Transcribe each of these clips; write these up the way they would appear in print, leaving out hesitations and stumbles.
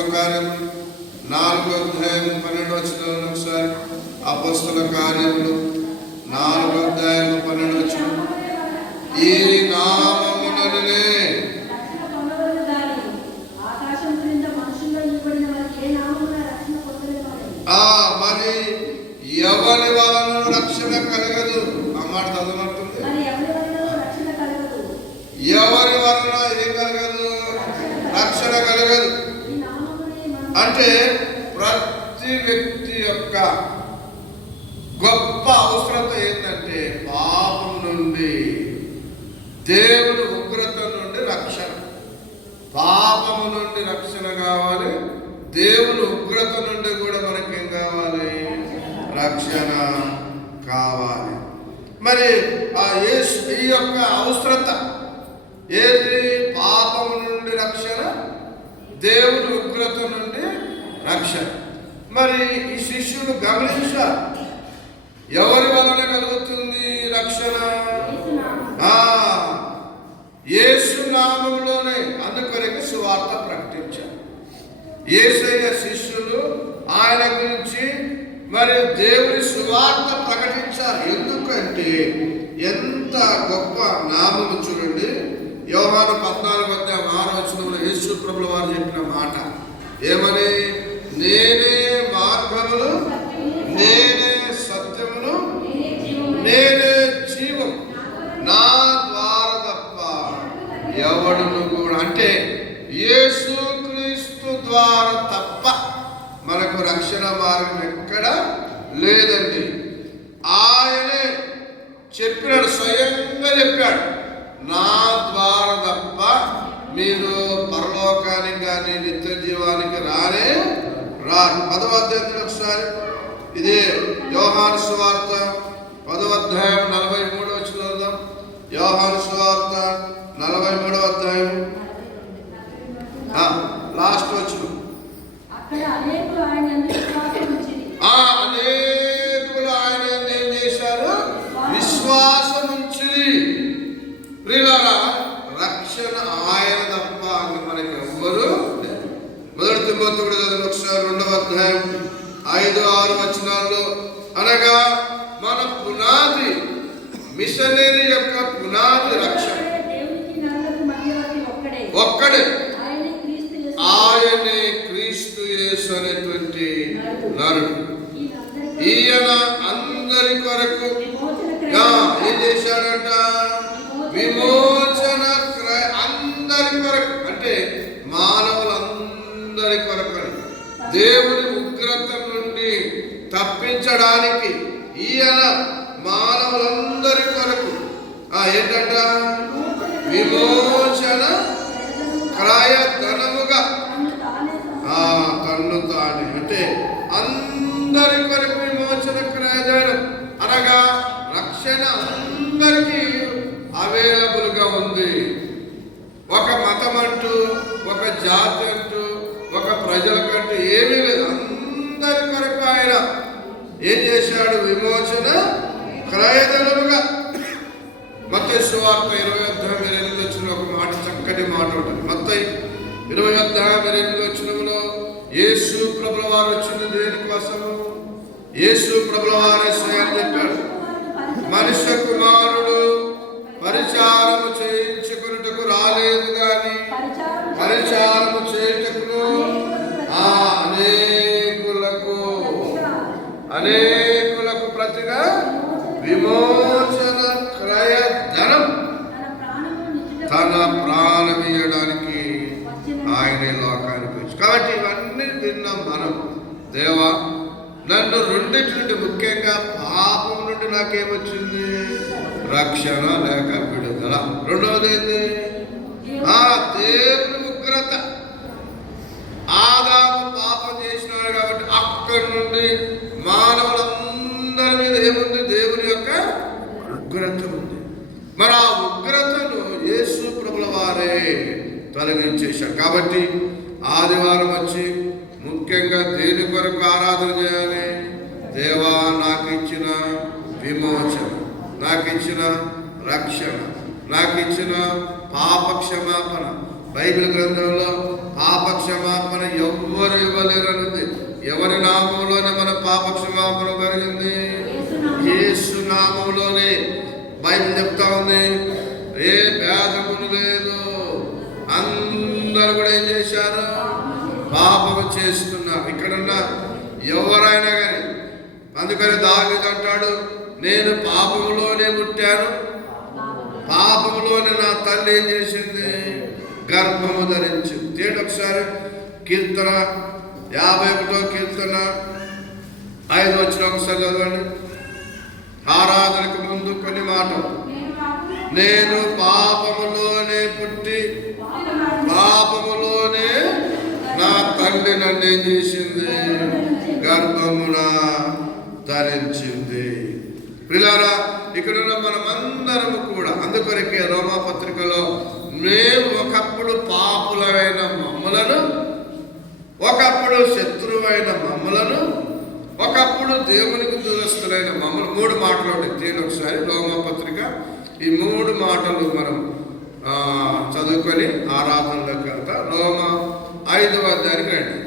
అపొస్తలుల కార్యములు 4వ అధ్యాయం 12వ వచనంలో ఒకసారి అపొస్తలుల కార్యములు 4వ అధ్యాయం 12వ వచనం. ఈ నామముననే మరి ఎవరి వలన రక్షణ కలగదు. ఆ మాట చదవనట్టుంది. ఎవరి వలన ఏం కలగదు? రక్షణ కలగదు. అంటే ప్రతి వ్యక్తి యొక్క గొప్ప అవసరత ఏంటంటే పాపం నుండి, దేవుని ఉగ్రత నుండి రక్షణ. పాపము నుండి రక్షణ కావాలి, దేవుని ఉగ్రత నుండి కూడా మనకేం కావాలి? రక్షణ కావాలి. మరి ఈ యొక్క అవసరత ఏది? పాపము నుండి రక్షణ, దేవుని ఉగ్రత నుండి రక్షణ. మరి ఈ శిష్యులు గమనించారు, ఎవరి వలన కలుగుతుంది రక్షణ? యేసు నామములోనే. అందుకొరకు సువార్త ప్రకటించారు. యేసయ్య శిష్యులు ఆయన గురించి మరి దేవుని సువార్త ప్రకటించారు. ఎందుకంటే ఎంత గొప్ప నామము చూడండి. యోహాను 14:6 యేసు ప్రభుల వారు చెప్పిన మాట ఏమని? నేనే మార్గమును, నేనే సత్యమును, నేనే జీవం, నా ద్వారా తప్ప ఎవడును కూడా, అంటే యేసుక్రీస్తు ద్వారా తప్ప మనకు రక్షణ మార్గం ఎక్కడ లేదండి. ఆయనే చెప్పినాడు, స్వయంగా చెప్పాడు, నా ద్వారా తప్ప మీరు పరలోకానికి కానీ నిత్య జీవానికి రారు. 10వ అధ్యాయం ఒకసారి, ఇదే యోహాను సువార్త 10వ అధ్యాయం 43వ వచనం. యోహాను సువార్త 43వ అధ్యాయం లాస్ట్ వచనం. అనేకులు ఆయన ఏం చేశారు? విశ్వాసం ఉంచిరి. ప్రియులారా, రక్షణ ఆయన తప్ప మనకి ఎవ్వరు. 1 తిమోతి ఒకసారి 2వ అధ్యాయం 5-6 వచనాల్లో, అనగా మన పునాది, మిషనరీ యొక్క పునాది రక్షణ ఒక్కడే, ఆయనే క్రీస్తు యేసు అనేటువంటి నరుడు. ఈయన అందరి కొరకు ఏం చేశాడంట? విమోచన. అందరి కొరకు అంటే మానవులందరి కొరకు, దేవుని ఉగ్రత నుండి తప్పించడానికి ఈయన మానవులందరి కొరకు ఏంటంట? విమోచన క్రయధనముగా తన్ను తానే, అంటే అందరి కొరకు విమోచన క్రయధనం. అనగా రక్షణ అందరికీ అవైలబుల్ గా ఉంది. ఒక మతం అంటూ, ఒక జాతి అంటూ, ఒక ప్రజలకంటూ ఏమీ లేదు. అందరి కొరకు ఆయన ఏం చేశాడు? విమోచన క్రయధనముగా. మత్తయి సువార్త 20:28 వచ్చిన ఒక మాట, చక్కటి మాట ఉంటుంది. మత్తయి 20:28 యేసు ప్రభుల వారు వచ్చింది దేనికోసము? యేసు ప్రభుల వారే స్వయం చెప్పాడు, మనుష్య కుమారుడు పరిచారము చేయించుకున్నటకు రాలేదు గాని పరిచారము చేయుటకును అనేకులకు ప్రతిగా విమోచన క్రయధనం, తన ప్రాణం ఇయ్యడానికి ఆయన లోకానికి వచ్చి. కాబట్టి ఇవన్నీ విన్నాం మనం. దేవా, నన్ను రెండింటి నుండి, ముఖ్యంగా పాపం నుండి నాకేమొచ్చింది? రక్షణ లేక విడుదల. రెండవది ఏంటి? దేవుని ఉగ్రత. ఆదాము పాపం చేసినాడు కాబట్టి అక్కడి నుండి మానవులందరి మీద ఏముంది? దేవుని యొక్క ఉగ్రత ఉంది. మరి ఆ ఉగ్రతను యేసు ప్రభుల వారే తొలగించేశాడు. కాబట్టి ఆదివారం వచ్చి ముఖ్యంగా దేని కొరకు ఆరాధన చేయాలి? దేవా, నాకు ఇచ్చిన విమోచన, నాకు ఇచ్చిన రక్షణ, నాకు ఇచ్చిన పాప క్షమాపణ. బైబిల్ గ్రంథంలో పాప క్షమాపణ ఎవ్వరు ఇవ్వలేరనుంది. ఎవరి నామంలోనే మన పాప క్షమాపణ కలిగింది? యేసు నామంలోనే. బైబిల్ చెప్తా ఉంది, ఏ భేదమును లేదు. అందరూ కూడా ఏం చేశారు? పాపము చేసుకున్నారు. ఇక్కడున్న ఎవరైనా కానీ. అందుకని దావీదు అంటాడు, నేను పాపములోనే పుట్టాను, పాపములోనే నా తల్లి ఏం చేసింది? గర్భము ధరించింది. తేడు ఒకసారి కీర్తన 51వ కీర్తన 5 వచ్చిన ఒకసారి చదవండి. ఆరాధనకు ముందు కొన్ని మాటలు. నేను పాపములోనే పుట్టి పాపములోనే నా తల్లి నన్ను ఏం చేసింది? గర్భమున ధరించింది. ప్రియులారా, ఇక్కడున్న మనమందరము కూడా అందుకొరకే రోమా పత్రికలో మేము ఒకప్పుడు పాపులమైన మమ్మలను, ఒకప్పుడు శత్రువైన మమ్మలను, ఒకప్పుడు దేవునికి దూరస్తులైన మమ్మల్ని 3 మాటలు ఉంటాయి. ఒకసారి రోమా పత్రిక ఈ 3 మాటలు మనం చదువుకొని ఆరాధనలోకి వెళ్తా. రోమా 5వ అధ్యాయానికి రండి.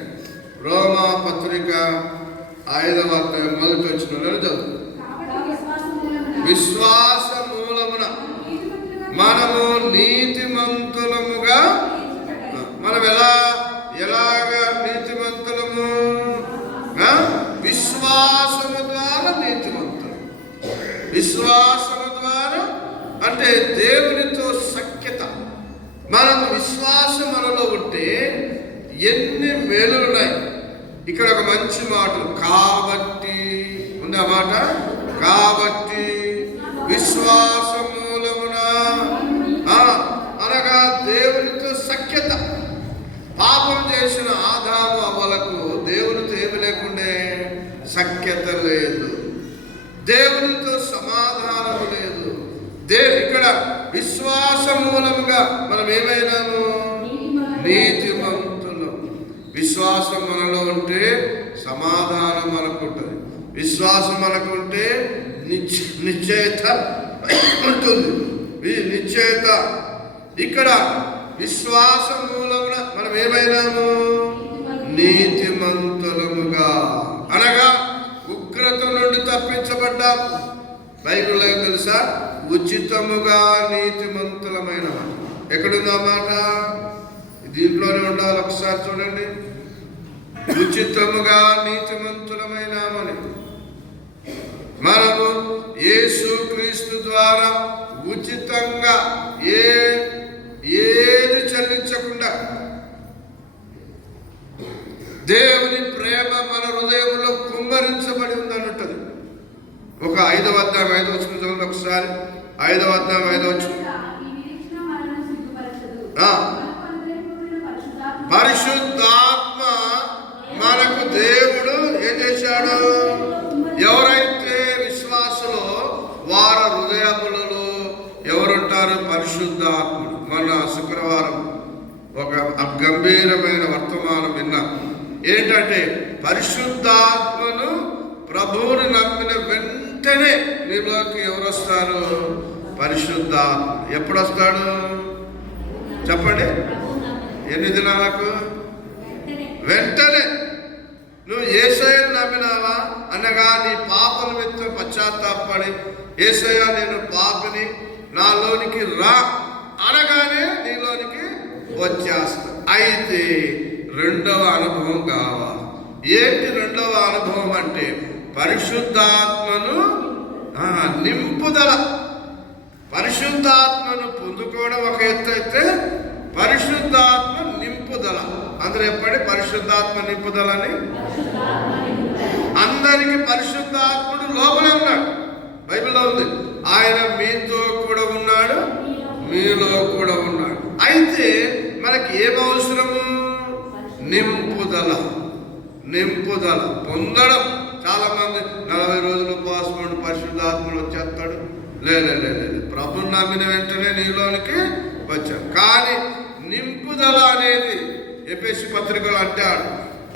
రోమా పత్రిక 5వ అధ్యాయం మొదటి వచనంలో చదువు. విశ్వాస మూలమున మనము నీతిమంతులముగా, మనం ఎలాగా నీతిమంతులము? విశ్వాసము ద్వారా నీతిమంతులు. విశ్వాసము ద్వారా అంటే దేవునితో సఖ్యత. మనము విశ్వాసం మనలో ఉంటే ఎన్ని మేలులున్నాయి. ఇక్కడ ఒక మంచి మాట, కాబట్టి ఉంది ఆ మాట. కాబట్టి విశ్వాస మూలమున అనగా దేవునితో సఖ్యత. పాపం చేసిన ఆదాము అవ్వలకు దేవునితో ఏమి లేకుండే? సఖ్యత లేదు, దేవునితో సమాధానము లేదు. ఇక్కడ విశ్వాస మూలముగా మనం ఏమైనాము? నీతిమంతులు. విశ్వాసం మనలో ఉంటే సమాధానం మనకు ఉంటుంది. విశ్వాసం మనకు ఉంటే నిశ్చయత ఉంటుంది. నిశ్చయత. ఇక్కడ విశ్వాస మూలమున మనం ఏమైనాము? నీతిమంతులముగా, అనగా ఉగ్రత నుండి తప్పించబడ్డాం. బైబిల్లో తెలుసా? ఉచితముగా నీతిమంతులమైన మాట. ఎక్కడుందా మాట? దీంట్లోనే ఉండాలి. ఒకసారి చూడండి. ఉచితముగా నీతిమంతులమైనామని మనము యేసు క్రీస్తు ద్వారా ఉచితంగా ఏది చెల్లించకుండా దేవుని ప్రేమ మన హృదయంలో కుమ్మరించబడి ఉందన్నట్టు. ఒక 5వ అధ్యాయం 5వ వచనం చదవండి ఒకసారి. 5వ అధ్యాయం 5వ వచనం. పరిశుద్ధాత్మ మనకు దేవుడు ఏం చేశాడు? ఎవరైతే విశ్వాసులో వారి హృదయములలో ఎవరుంటారు? పరిశుద్ధాత్ముడు. మన శుక్రవారం ఒక గంభీరమైన వర్తమానం విన్నాం. ఏంటంటే పరిశుద్ధాత్మను ప్రభువుని నమ్మిన వెంటనే నీలోకి ఎవరు వస్తారు? పరిశుద్ధాత్మ. ఎప్పుడు వస్తాడు చెప్పండి? ఎన్ని దినాలకు? వెంటనే. నువ్వు యేసయ్యను నమ్మినావా అనగా నీ పాపల మీద పశ్చాత్తాపడి యేసయ్య నేను పాపిని, నాలోనికి రా అనగానే నీలోనికి వచ్చేస్తా. అయితే రెండవ అనుభవం కావాలి. ఏంటి రెండవ అనుభవం అంటే? పరిశుద్ధాత్మను నింపుదల. పరిశుద్ధాత్మను పొందుకోవడం ఒక ఎత్తు అయితే పరిశుద్ధాత్మ నింపుదల. అందరూ ఎప్పటి పరిశుద్ధాత్మ నింపుదలని? అందరికి పరిశుద్ధాత్ముడు లోపలే ఉన్నాడు. బైబిల్లో ఉంది, ఆయన మీతో కూడా ఉన్నాడు, మీలో కూడా ఉన్నాడు. అయితే మనకి ఏం అవసరము? నింపుదల. నింపుదల పొందడం. చాలా మంది 40 రోజులు ఉపవాసం ఉండి పరిశుద్ధాత్ముడు వచ్చేస్తాడు. లేదు, ప్రభుని నమ్మిన వెంటనే నీలోనికి వచ్చాడు. కానీ నింపుదల అనేది ఎఫెసీ పత్రికలో అంటాడు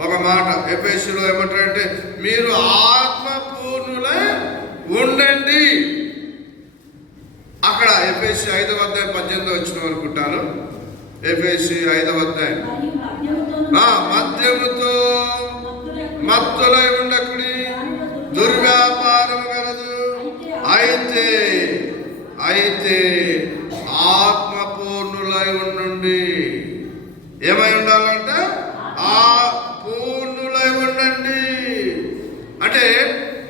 ఒక మాట. ఎఫెసీలో ఏమంటారంటే మీరు ఆత్మపూర్ణులై ఉండండి. అక్కడ ఎఫెసీ 5వ అధ్యాయం 18 వచ్చిన అనుకుంటాను. ఎఫెసీ 5వ అధ్యాయం మద్యముతో మత్తులై ఉండకుడి, దుర్వ్యాపారం గలదు. అయితే ఆత్మపూర్ణులై ఉండండి. ఏమై ఉండాలంటే పూర్ణులై ఉండండి. అంటే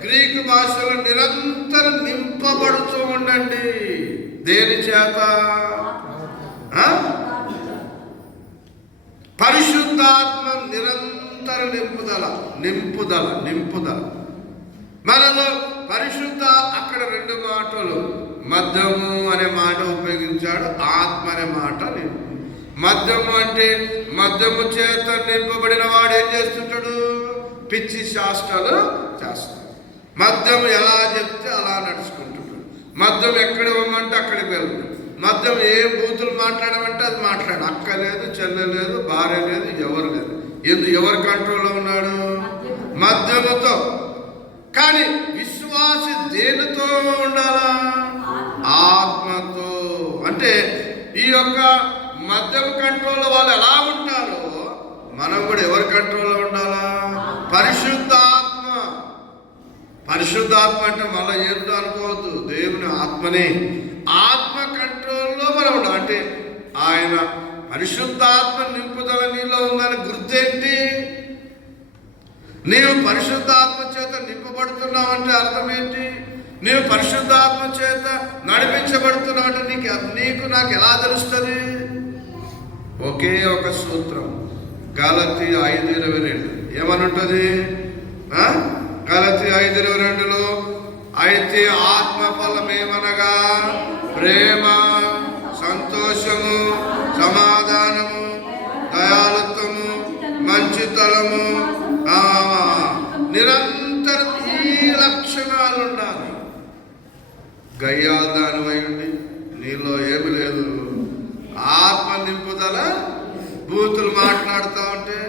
గ్రీకు భాషలో నిరంతరం నింపబడుతూ ఉండండి. దేని చేత? పరిశుద్ధాత్మ నిరంతర నింపుదల మనలో పరిశుద్ధ. అక్కడ రెండు మాటలు, మద్యము అనే మాట ఉపయోగించాడు, ఆత్మ అనే మాట. మద్యము అంటే మద్యము చేత నింపబడిన వాడు ఏం చేస్తుంటాడు? పిచ్చి శాస్త్రాలు చేస్తాడు. మద్యం ఎలా చెప్తే అలా నడుచుకుంటుంటాడు. మద్యం ఎక్కడ ఇవ్వమంటే అక్కడికి వెళ్తాడు. మద్యం ఏ బూతులు మాట్లాడమంటే అది మాట్లాడు. అక్క లేదు, చెల్లె లేదు, భార్య లేదు, ఎవరు లేదు. ఎవరి కంట్రోల్లో ఉన్నాడు? మద్యముతో. కానీ విశ్వాసి దేనితో ఉండాలా? ఆత్మతో. అంటే ఈ యొక్క మద్యం కంట్రోల్లో వాళ్ళు ఎలా ఉంటారో మనం కూడా ఎవరి కంట్రోల్లో ఉండాలా? పరిశుద్ధాత్మ అంటే మళ్ళీ ఏంటో అనుకోవద్దు, దేవుని ఆత్మనే. ఆత్మ కంట్రోల్లో మనం ఉండాలి. అంటే ఆయన పరిశుద్ధాత్మ నింపుదల నీలో ఉందని గుర్తేంటి? నీవు పరిశుద్ధాత్మ చేత నింపబడుతున్నావు అంటే అర్థం ఏంటి? నీవు పరిశుద్ధాత్మ చేత నడిపించబడుతున్నావు అంటే నీకు నాకు ఎలా తెలుస్తుంది? ఒకే ఒక సూత్రం, గలతీ 5:22 ఏమని ఉంటుంది? గలతీ 5:22లో అయితే ఆత్మఫలం ఏమనగా ప్రేమ, సంతోషము, సమాధానము, దయాళుత్వము, మంచితనము, నిరంతరం ఈ లక్షణాలు ఉండాలి. గయ్యాలు దానివై ఉండి నీలో ఏమి లేదు. ఆత్మ నింపుదల, బూతులు మాట్లాడుతూ ఉంటే,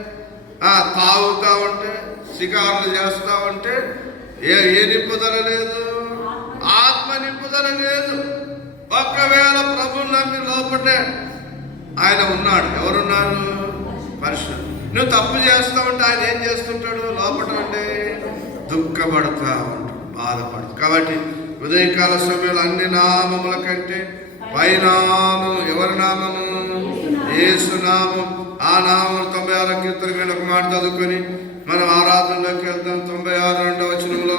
తాగుతూ ఉంటే, షికారులు చేస్తూ ఉంటే ఏ నింపుదల లేదు? ఆత్మ నింపుదల లేదు. ఒకవేళ ప్రభు నమ్మి లోపటే ఆయన ఉన్నాడు. ఎవరున్నారు? పరిశుద్ధుడు. నువ్వు తప్పు చేస్తూ ఉంటే ఆయన ఏం చేస్తుంటాడు? లోపట అంటే దుఃఖపడతా ఉంటాడు, బాధపడతాడు. కాబట్టి ఉదయకాల సమయంలో అన్ని నామముల కంటే పైనామం ఎవరి నామము? యేసు నామం. ఆ నామం 96 కీర్తన మీద ఒక మాట చదువుకొని మనం ఆరాధనలోకి వెళ్తాం. 96 వచనంలో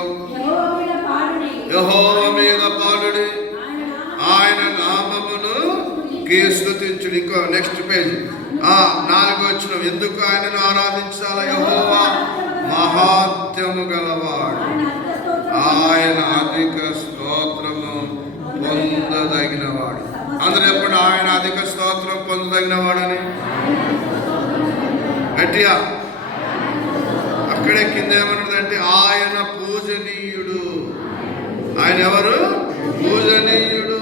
యెహోవా మీద పాడుడి, ఆయన నామమును కీర్తించుడి. ఇంకో నెక్స్ట్ పేజ్ 4వ వచనం, ఎందుకు ఆయనను ఆరాధించాలా? యెహోవా మహాత్మ్యము గలవాడు, ఆయన అధిక స్తోత్రము పొందదగినవాడు. అందరూ ఎప్పుడు ఆయన అధిక స్తోత్రం పొందదగినవాడని గట్టిగా. అక్కడే కింద ఏమన్నదంటే ఆయన పూజనీయుడు. ఆయన ఎవరు? పూజనీయుడు.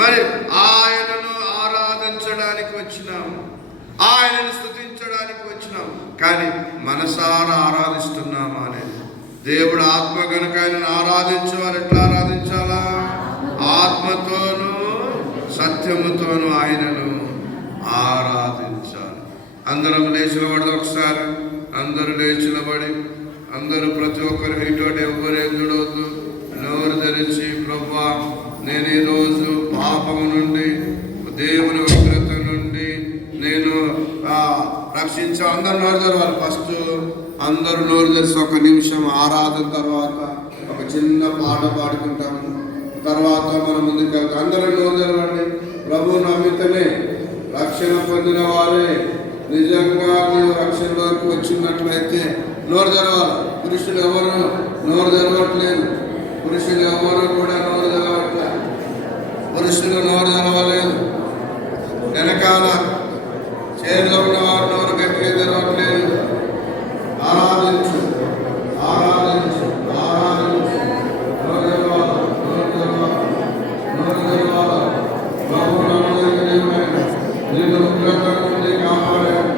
మరి ఆయనను ఆరాధించడానికి వచ్చినాము, ఆయనను స్తుతించడానికి వచ్చినాం. కానీ మనసారా ఆరాధిస్తున్నామా అనేది దేవుడు ఆత్మ కనుక ఆయనను ఆరాధించేవారు ఎట్లా ఆరాధించాలా? ఆత్మతోనూ సత్యముతోనూ ఆయనను ఆరాధించాలి. అందరం లేచినబడి ఒకసారి అందరూ లేచినబడి అందరూ ప్రతి ఒక్కరు ఇటువంటి ఎవ్వరు ఎదుడవద్దు. నోరు తెరిచి ప్రభువా నేను ఈరోజు పాపము నుండి దేవుని ఉగ్రత నుండి నేను రక్షించా. అందరూ నోరు తెరవాలి. ఫస్ట్ అందరూ నోరు తెరిచి ఒక నిమిషం ఆరాధన తర్వాత ఒక చిన్న పాట పాడుకుంటాము. తర్వాత మనం ముందుకు వెళ్తాం. అందరూ నోరు తెరవండి. ప్రభు నమ్మితమే రక్షణ పొందిన వారే. నిజంగా నీవు రక్షణలోకి వచ్చినట్లయితే నోరు తెరవాలి. పురుషులు ఎవరు నోరు తెరవట్లేదు. పురుషులు ఎవరు కూడా నోరు తెరవట్లేదు. పురుషులు నోరు తెరవలేదు. వెనకాల చేతిలో ఉన్నవారు నోరు గట్టిగా తెరవట్లేదు. ఆరాధించు, ఆరాధించు, ఆరాధించు. నోరు తెరవాలి, నోరు తెరవాలి, నోరు తెరవాలి. నిన్ను ఉగ్రత నుండి కాపాడాడు,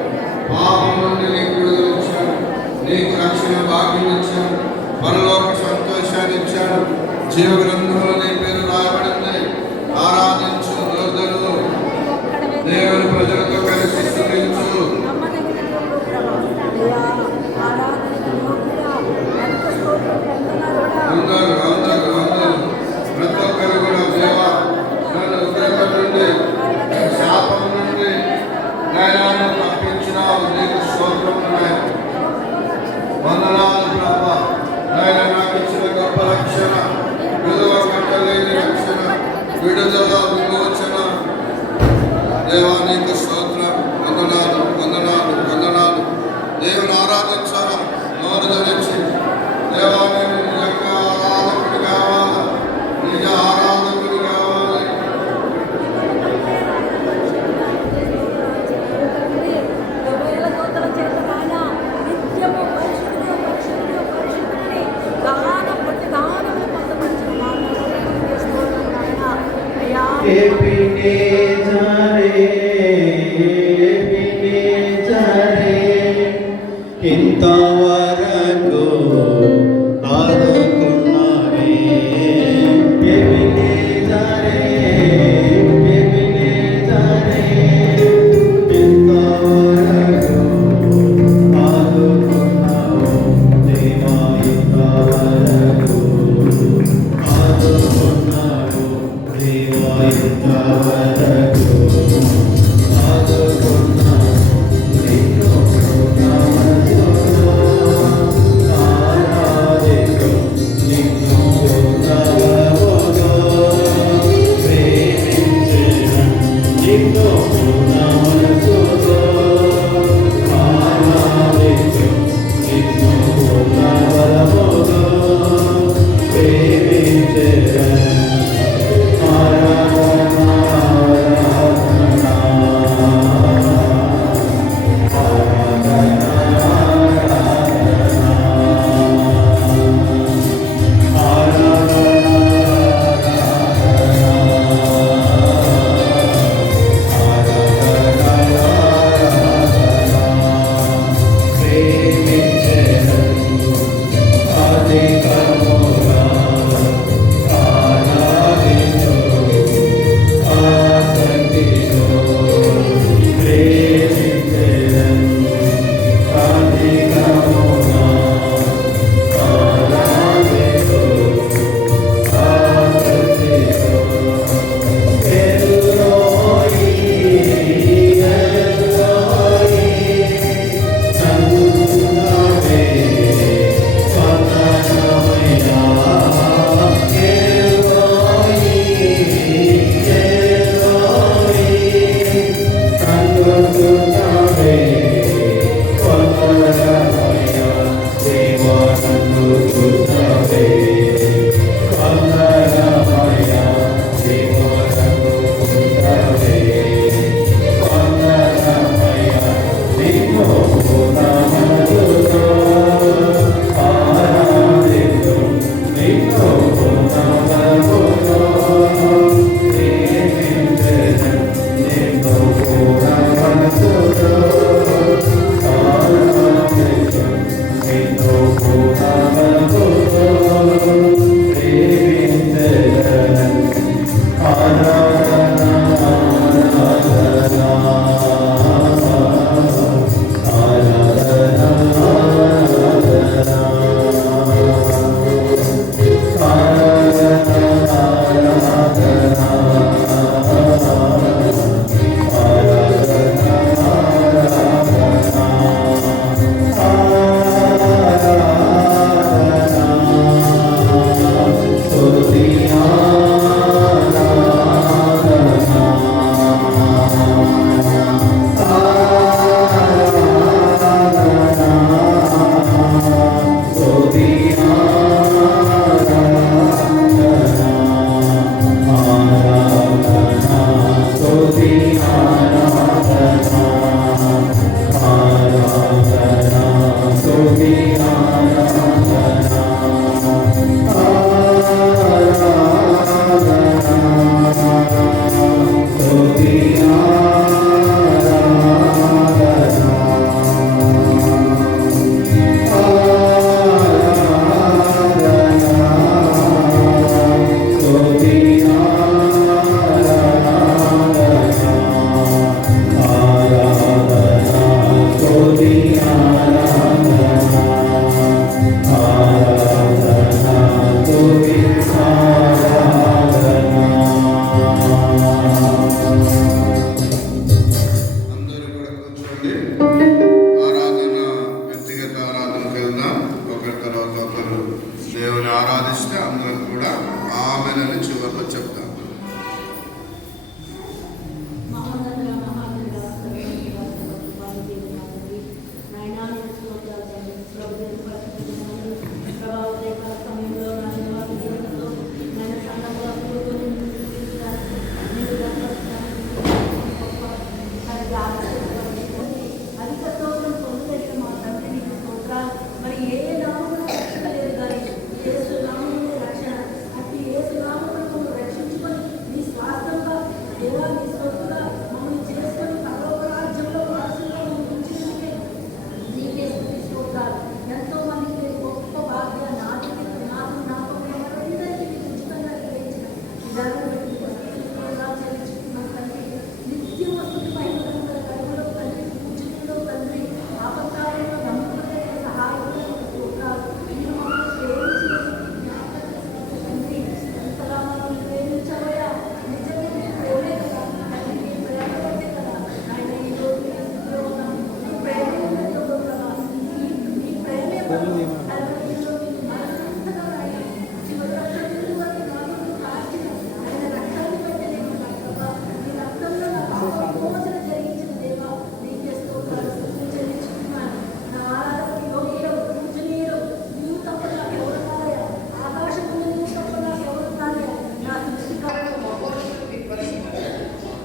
పాపం నుండి నీకు విడుదల ఇచ్చాడు, నీకు రక్షణ భాగ్యం ఇచ్చాడు, పరలోక సంతోషాన్ని ఇచ్చాడు. జీవ గ్రంథంలో నీ పేరు రాయబడింది. ఆరాధించు, నోరు తెరువు, దేవుని ప్రజలతో కలిసి స్తుతించు. విడుదల, విమోచన. దేవానికి స్తోత్రం. వందనాలు, వందనాలు, వందనాలు. దేవుని ఆరాధించాలా, నోరు ధరించి దేవాన్ని నీ యొక్క ఆరాధకుడు కావాలి, నిజ ఆరాధకుడు కావాలి. ఇంతవరకు ఆదుకున్నావే ఎబినేజరే, ఎబినేజరే. ఇంతవరకు ఆదుకున్నావు దేవా, ఇంతవరకు ఆదుకున్నావు దేవా, ఇంతవరకు ఆదుకున్నావు. నిన్ను నమస్కారం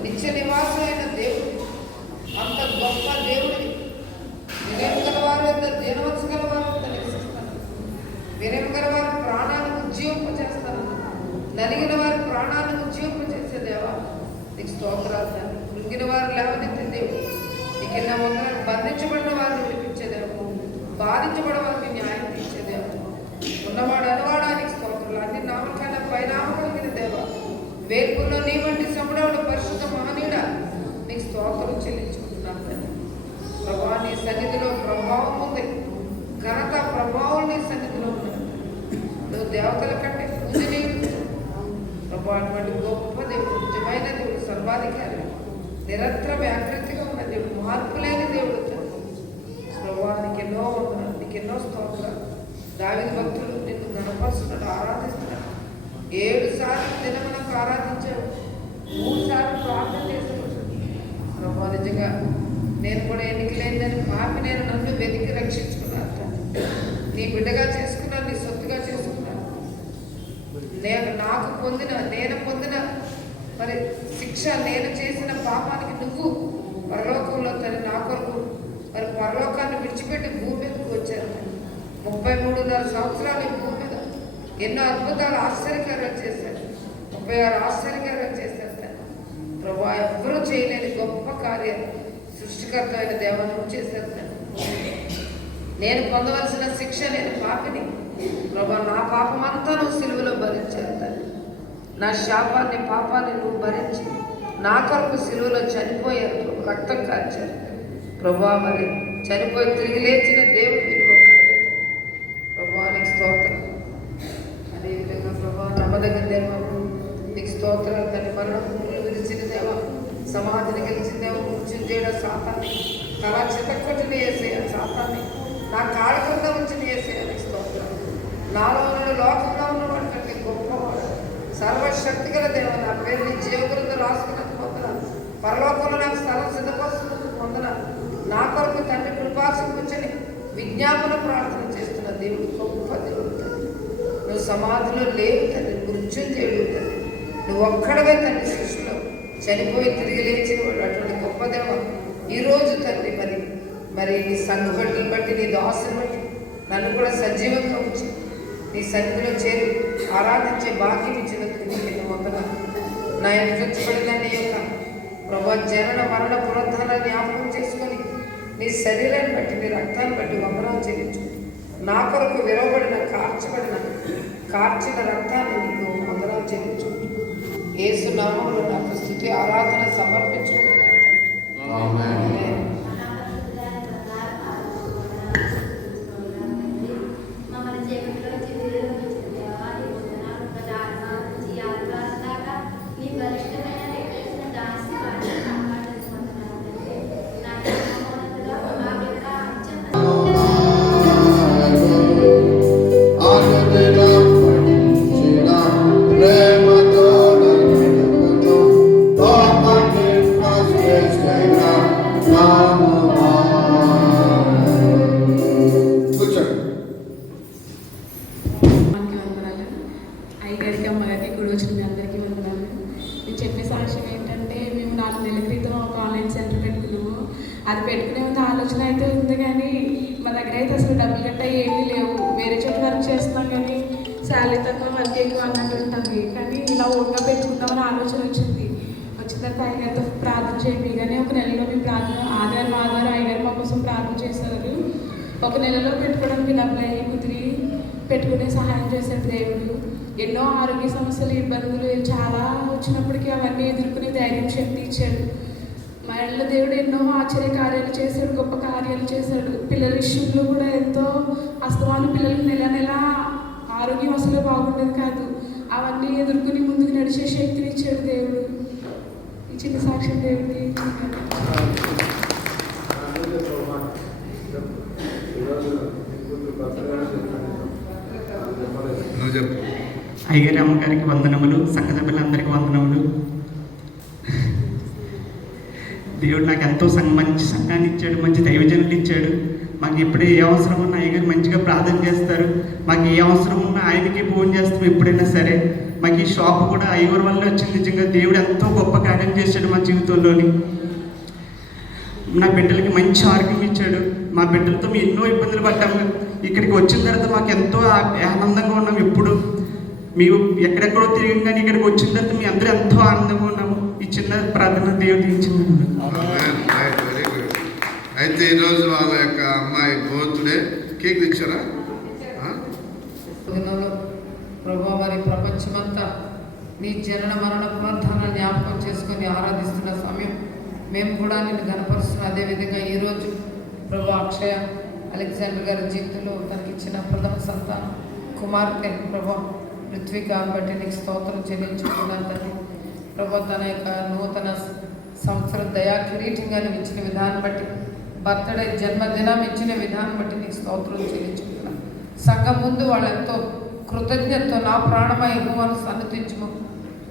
నిత్య నివాసమైన దేవుడు, అంత గొప్ప దేవుడిని వినయం గల వారు ఎంత దీనవత్స గల వారు ఎంత నివసిస్తారు. వినయం గల వారి ప్రాణాలను ఉజ్జీవింపజేస్తారు. నలిగిన వారి ప్రాణాలను ఉజ్జీవింపజేసే దేవా నీకు స్తోత్రాలు తండ్రి. కృంగిన వారు లేవనెత్తే దేవుడు, నీకు ఎన్న వందలను బంధించబడిన వారిని విడిపించే దేవుడు, బాధించబడిన వారికి న్యాయం తీర్చే దేవుడు, ఉన్నవాడు అనవాడానికి స్తోత్రాలు. అన్ని నామకైనా పైనామ కలిగిన దేవా, వేర్పుల్లో నీ వంటి సముడవుడు పరిశుద్ధ మహనీయుడా నీకు స్తోత్రం చెల్లించుకుంటున్నాను తండ్రి. ప్రభా నీ సన్నిధిలో ప్రభావం ఉంది, ఘనత ప్రభావం నీ సన్నిధిలో ఉన్నది. నువ్వు దేవతల కంటే పూజనీయుడు ప్రభా, అటువంటి గొప్ప దేవుడు, నిజమైన దేవుడు, సర్వాధికారి, నిరంతరం వ్యాకృతిగా ఉన్న దేవుడు, మార్పు లేని దేవుడు తండ్రి. ప్రభా నీకు ఎన్నో వందనాలు, నీకు ఎన్నో స్తోత్రాలు. దావీదు భక్తులు నిన్ను గణపరుస్తున్నాడు, ఆరాధిస్తున్నాడు. 7 సార్లు దినమునకు ఆరాధించావు, 3 సార్లు ప్రార్థన చేశావు. ప్రభా నిజంగా నేను కూడా ఎన్నికలేదని పాపి నేను నన్ను వెతికి రక్షించుకున్నాను తండ్రి. నీ బిడ్డగా చేసుకున్నాను, నీ సొత్తుగా చేసుకున్నాను. నేను పొందిన మరి శిక్ష, నేను చేసిన పాపానికి నువ్వు పరలోకంలో తల్లి నా కొరకు మరి పరలోకాన్ని విడిచిపెట్టి భూమి మీదకు వచ్చారు. 33.5 సంవత్సరాలు ఈ భూమి మీద ఎన్నో అద్భుతాలు, ఆశ్చర్యకార్యాలు చేశారు. 36 ఆశ్చర్యకార్యాలు చేశారు తండ్రి. ప్రభా ఎవ్వరూ చేయలేని గొప్ప కార్యాలు సృష్టికర్త అయిన దేవాన్ని చేశారు తండ్రి. నేను పొందవలసిన శిక్ష, నేను పాపిని ప్రభా, నా పాపమంతా నువ్వు సిలువలో భరించారు తండ్రి. నా శాపాన్ని, పాపాన్ని నువ్వు భరించి నా కొరకు సిలువలో చనిపోయారు, రక్తం కార్చారు ప్రభా. మరి చనిపోయి తిరిగి లేచిన దేవుడు నువ్వు ఒక్కడివే ప్రభా, నీకు స్తోత్రం. అదేవిధంగా ప్రభా నమ్మదగిన దేవా నీకు స్తోత్రాలు తండ్రి. మరణం విరిచిన దేవా, సమాధిని గెలిచిన దేవా, మృత్యుంజయుడ సాతాన్ని తల చితక్కొట్టిన యేసయ్య, సాతాన్ని నా కాళ్ళ కింద ఉంచిన యేసయ్య నీకు స్తోత్రాలు. నాలో ఉన్న లోకంలో ఉన్నవాడు కంటే గొప్పవాడు, సర్వశక్తి గల దేవ, నా పేరు నీ జీవగులతో రాసుకున్నందుకు పొందనాలు. పరలోకంలో నాకు స్థలం సిద్ధపరుస్తున్నందుకు పొందనాలు. నా కొరకు తండ్రి కృపాసం కూర్చొని విజ్ఞాపన ప్రార్థన చేస్తున్న దేవుడు గొప్ప దేవుడు తండ్రి. నువ్వు సమాధిలో లేవు తండ్రి, మృత్యుంజయుడు తండ్రి. నువ్వు ఒక్కడవే తండ్రి సృష్టిలో చనిపోయి తిరిగి లేచేవాడు, అటువంటి గొప్ప దేవ. ఈరోజు తండ్రి మరి నీ సంఘటనలు బట్టి, నీ దాసుని బట్టి నన్ను కూడా సజీవంగా ఉంచి నీ సన్నిధిలో చేరి ఆరాధించే భాగ్యం ఇచ్చినందుకు నీకు ఎన్నో వందనాలు. నా ఎదుర్చబడిన నీ యొక్క ప్రభా జనన మరణ పునరుద్ధానాన్ని జ్ఞాపకం చేసుకొని నీ శరీరాన్ని బట్టి, నీ రక్తాన్ని బట్టి వందనాలు చెల్లించు. నా కొరకు విరవబడిన కార్చిన రక్తాన్ని నీకు వందనాలు చెల్లించు. యేసు నామములో నాకు స్తుతి ఆరాధన సమర్పించుకుంటున్నాను తండ్రి. ఆమేన్. అయ్యగారికి, అమ్మగారికి, గుడి వచ్చిన మీ అందరికీ వందనాలు. నేను చెప్పే సాక్ష్యం ఏంటంటే, మేము 4 నెలల క్రితం ఒక ఆన్లైన్ సెంటర్ పెట్టుకున్నాము. అది పెట్టుకునే ముందు ఆలోచన అయితే ఉంది, కానీ మా దగ్గర అయితే అసలు డబ్బులు గట్ట ఏమీ లేవు. వేరే చోట వర్క్ చేస్తున్నాం కానీ శాలరీ తక్కువ, వర్క్ ఎక్కువ అన్నట్టు ఉంటుంది. కానీ ఇలా ఓన్గా పెట్టుకుందామని ఆలోచన వచ్చింది. వచ్చిన తర్వాత అయ్యగారితో ప్రార్థన చేయగానే ఒక నెలలో మేము ప్రార్థన ఆధారం అయ్యగారు మా కోసం ప్రార్థన చేశారు. ఒక నెలలో పెట్టుకోవడానికి డబ్బులు అయ్యి కుదిరి పెట్టుకునే సహాయం చేశాడు దేవుడు. ఎన్నో ఆరోగ్య సమస్యలు, ఇబ్బందులు చాలా వచ్చినప్పటికీ అవన్నీ ఎదుర్కొనే ధైర్యం, శక్తి ఇచ్చాడు. మళ్ళీ దేవుడు ఎన్నో ఆశ్చర్య కార్యాలు చేశాడు, గొప్ప కార్యాలు చేశాడు. పిల్లల విషయంలో కూడా ఎంతో అస్తమాను పిల్లలకు నెల ఆరోగ్యం అసలు బాగుండేది కాదు. అవన్నీ ఎదుర్కొని ముందుకు నడిచే శక్తిని ఇచ్చాడు దేవుడు. ఈ చిన్న సాక్ష్యం దేవుడికి. ఈరోజు నువ్వు చెప్పు. అయ్యగారి అమ్మగారికి వందనములు, సంఘ సభ్యులందరికీ వందనములు. దేవుడు నాకు ఎంతో మంచి సంఘాన్ని ఇచ్చాడు, మంచి దైవజనులు ఇచ్చాడు. మాకు ఎప్పుడు ఏ అవసరం ఉన్నా అయ్యగారు మంచిగా ప్రార్థన చేస్తారు. మాకు ఏ అవసరం ఉన్నా ఆయనకి ఫోన్ చేస్తాం ఎప్పుడైనా సరే. మాకు ఈ షాప్ కూడా అయ్యగారి వల్ల వచ్చింది. నిజంగా దేవుడు ఎంతో గొప్ప కార్యం చేశాడు మా జీవితంలోని. నా బిడ్డలకి మంచి ఆరోగ్యం ఇచ్చాడు. మా బిడ్డలతో మేము ఎన్నో ఇబ్బందులు పడ్డాము. ఇక్కడికి వచ్చిన తర్వాత మాకు ఎంతో ఆనందంగా ఉన్నాము. ఎప్పుడు మేము ఎక్కడెక్కడో తిరిగి కానీ ఇక్కడికి వచ్చిన తర్వాత మీ అందరూ ఎంతో ఆనందంగా ఉన్నాము. ఈ చిన్న ప్రార్థన దేవుడు ఇచ్చింది. Very good. అయితే ఈరోజు వాళ్ళ యొక్క అమ్మాయి బర్త్డే కేక్ తెచ్చారా? ప్రభా, మరి ప్రపంచమంతా నీ జనన మరణ పునరుద్ధరణ జ్ఞాపకం చేసుకొని ఆరాధిస్తున్న సమయం మేము కూడా నిన్ను గనపరుస్తున్న. అదేవిధంగా ఈరోజు ప్రభా అక్షయ అలెగ్జాండర్ గారి జీవితంలో తనకి ఇచ్చిన ప్రథమ సంతానం కుమార్తె ప్రభా ఋత్విక బట్టి నీకు స్తోత్రం చెల్లించుకున్నాను తండ్రి. ప్రభా తన యొక్క నూతన సంవత్సర దయా కిరీటంగా నువ్వు ఇచ్చిన విధానం బట్టి, బర్త్డే జన్మదినం ఇచ్చిన విధానం బట్టి నీకు స్తోత్రం చెల్లించుకుంటున్నాను. సంఘం ముందు వాళ్ళెంతో కృతజ్ఞతతో నా ప్రాణమై యెహోవాను సన్నిధించుము,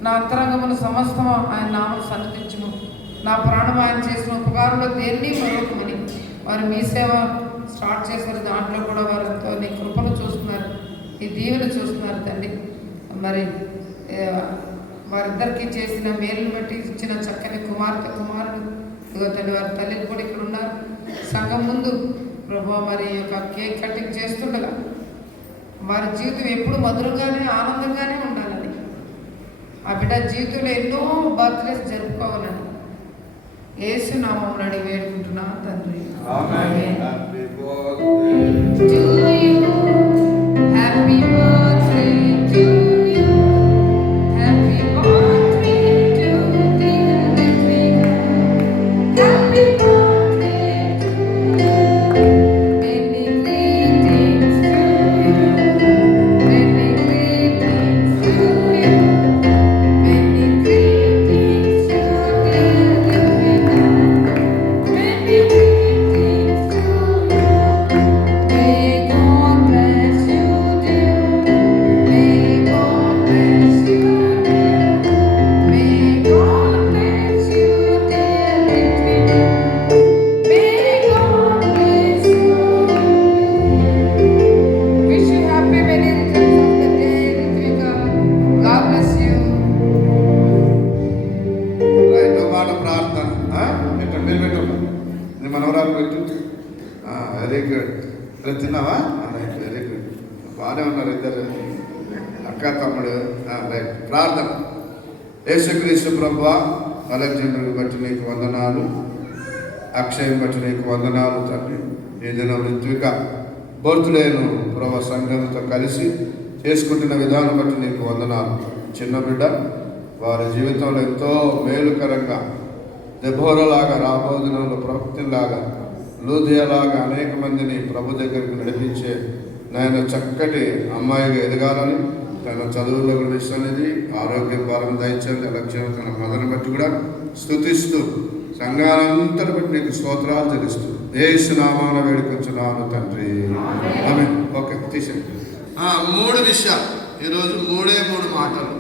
నా అంతరంగమును సమస్తము ఆయన నామను సన్నిధించుము, నా ప్రాణం ఆయన చేసిన ఉపకారంలో దేన్ని మరొకమని వారు మీ సేవ స్టార్ట్ చేశారు. దాంట్లో కూడా వారితో నీ కృపను చూస్తున్నారు, నీ దీవెన చూస్తున్నారు తండ్రి. మరి వారిద్దరికీ చేసిన మేలును బట్టి ఇచ్చిన చక్కని కుమార్తె కుమారుడు ఇదిగో తండ్రి, వారి తల్లిని కూడా ఇక్కడ ఉన్నారు. సంఘం ముందు ప్రభు మరి యొక్క కేక్ కటింగ్ చేస్తుండగా వారి జీవితం ఎప్పుడు మధురంగానే ఆనందంగానే ఉండాలని, ఆ బిడ్డ జీవితంలో ఎన్నో బర్త్డేస్ జరుపుకోవాలని యేసు నామమున అడిగి వేడుకుంటున్నాను తండ్రి. Amen. Happy birthday to you, happy birthday to dear Ritvika, happy birthday to you, many greetings to you, many greetings to you, many greetings to dear Ritvika, many greetings to you. May God bless you dear, may God bless you dear, may God bless you dear Ritvika, may God bless you. Wish you happy many returns of the day Ritvika. God bless you. Right, ఒక మాట ప్రార్థన. పెట్టండి, మీరు పెట్టండి. నీ మనవరాలు పెట్టు. Very good. రేపు తిన్నావా? Right, very good. బాగానే ఉన్నారు ఇద్దరు, అక్క తమ్ముడు. రైట్, ప్రార్థన. యేసుక్రీస్తు ప్రభువా, అలెగ్జాండర్ని బట్టి నీకు వందనాలు, అక్షయం బట్టి నీకు వందనాలు తండ్రి. ఈ దినం ఋత్విక బర్త్డేను ప్రభు సంఘంతో కలిసి చేసుకుంటున్న విధానం బట్టి నీకు వందనాలు. చిన్న బిడ్డ వారి జీవితంలో ఎంతో మేలుకరంగా దెబోరలాగా, రాబోదినంలో ప్రవక్తిలాగా, లూదియాలాగా అనేక మందిని ప్రభు దగ్గరికి నడిపించే నాయన చక్కటి అమ్మాయిగా ఎదగాలని, తన చదువులో కూడా ఇస్తున్నది, ఆరోగ్య బలం దయచేది, లక్ష్యం తన మదను బట్టి కూడా స్తుతిస్తూ సంఘాలంతటి బట్టి నీకు స్తోత్రాలు తెలుస్తూ యేసు నామమున వేడుకొంచున్నాను తండ్రి. ఆమేన్. ఓకే, తీసేయండి. 3 విషయాలు ఈరోజు 3 మాటలు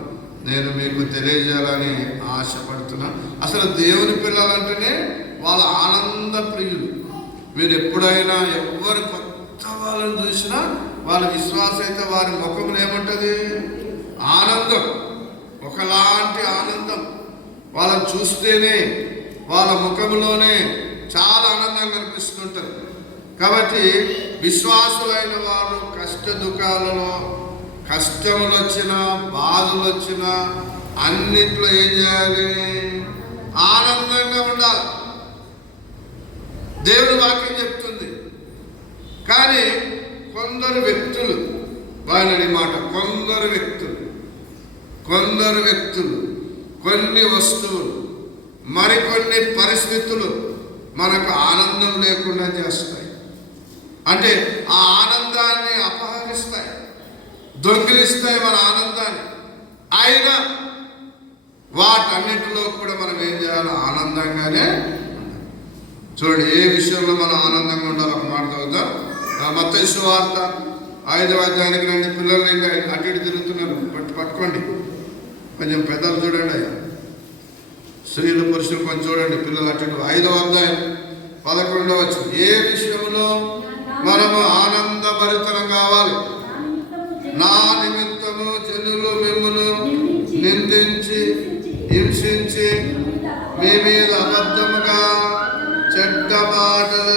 నేను మీకు తెలియజేయాలని ఆశపడుతున్నా. అసలు దేవుని పిల్లలంటేనే వాళ్ళ ఆనంద ప్రియులు. మీరు ఎప్పుడైనా ఎవరు కొత్త వాళ్ళని చూసినా వాళ్ళ విశ్వాసం అయితే వారి ముఖంలో ఏముంటుంది? ఆనందం, ఒకలాంటి ఆనందం. వాళ్ళని చూస్తేనే వాళ్ళ ముఖంలోనే చాలా ఆనందం కనిపిస్తుంటుంది. కాబట్టి విశ్వాసులైన వారు కష్ట దుఃఖాలలో, కష్టములు వచ్చినా, బాధలు వచ్చినా అన్నిట్లో ఏం చేయాలి? ఆనందంగా ఉండాలి. దేవుడి వాక్యం చెప్తుంది. కానీ కొందరు వ్యక్తులు, వారి మాట, కొందరు వ్యక్తులు కొన్ని వస్తువులు, మరికొన్ని పరిస్థితులు మనకు ఆనందం లేకుండా చేస్తాయి. అంటే ఆ ఆనందాన్ని అపహరిస్తాయి, దొంగిలిస్తాయి మన ఆనందాన్ని. అయినా వాటన్నిటిలో కూడా మనం ఏం చేయాలి? ఆనందంగానే చూడండి. ఏ విషయంలో మనం ఆనందంగా ఉండాలి? ఒక మాట చదువుతాం. మత్తయి సువార్త 5వ అధ్యాయానికి రండి. పిల్లలు ఇంకా అటు ఇటు తిరుగుతున్నారు, పట్టుకోండి. కొంచెం పెద్దలు చూడండి అయ్యా, స్త్రీలు పురుషులు కొంచెం చూడండి. పిల్లలు అటు ఇటు 5వ అధ్యాయం 11వ వచనం. ఏ విషయంలో మనము ఆనందభరితం కావాలి? నా నిమిత్తము జనులు మిమ్మును నిందించి హింసించి మీ మీద అబద్ధముగా చెడ్డ మాటల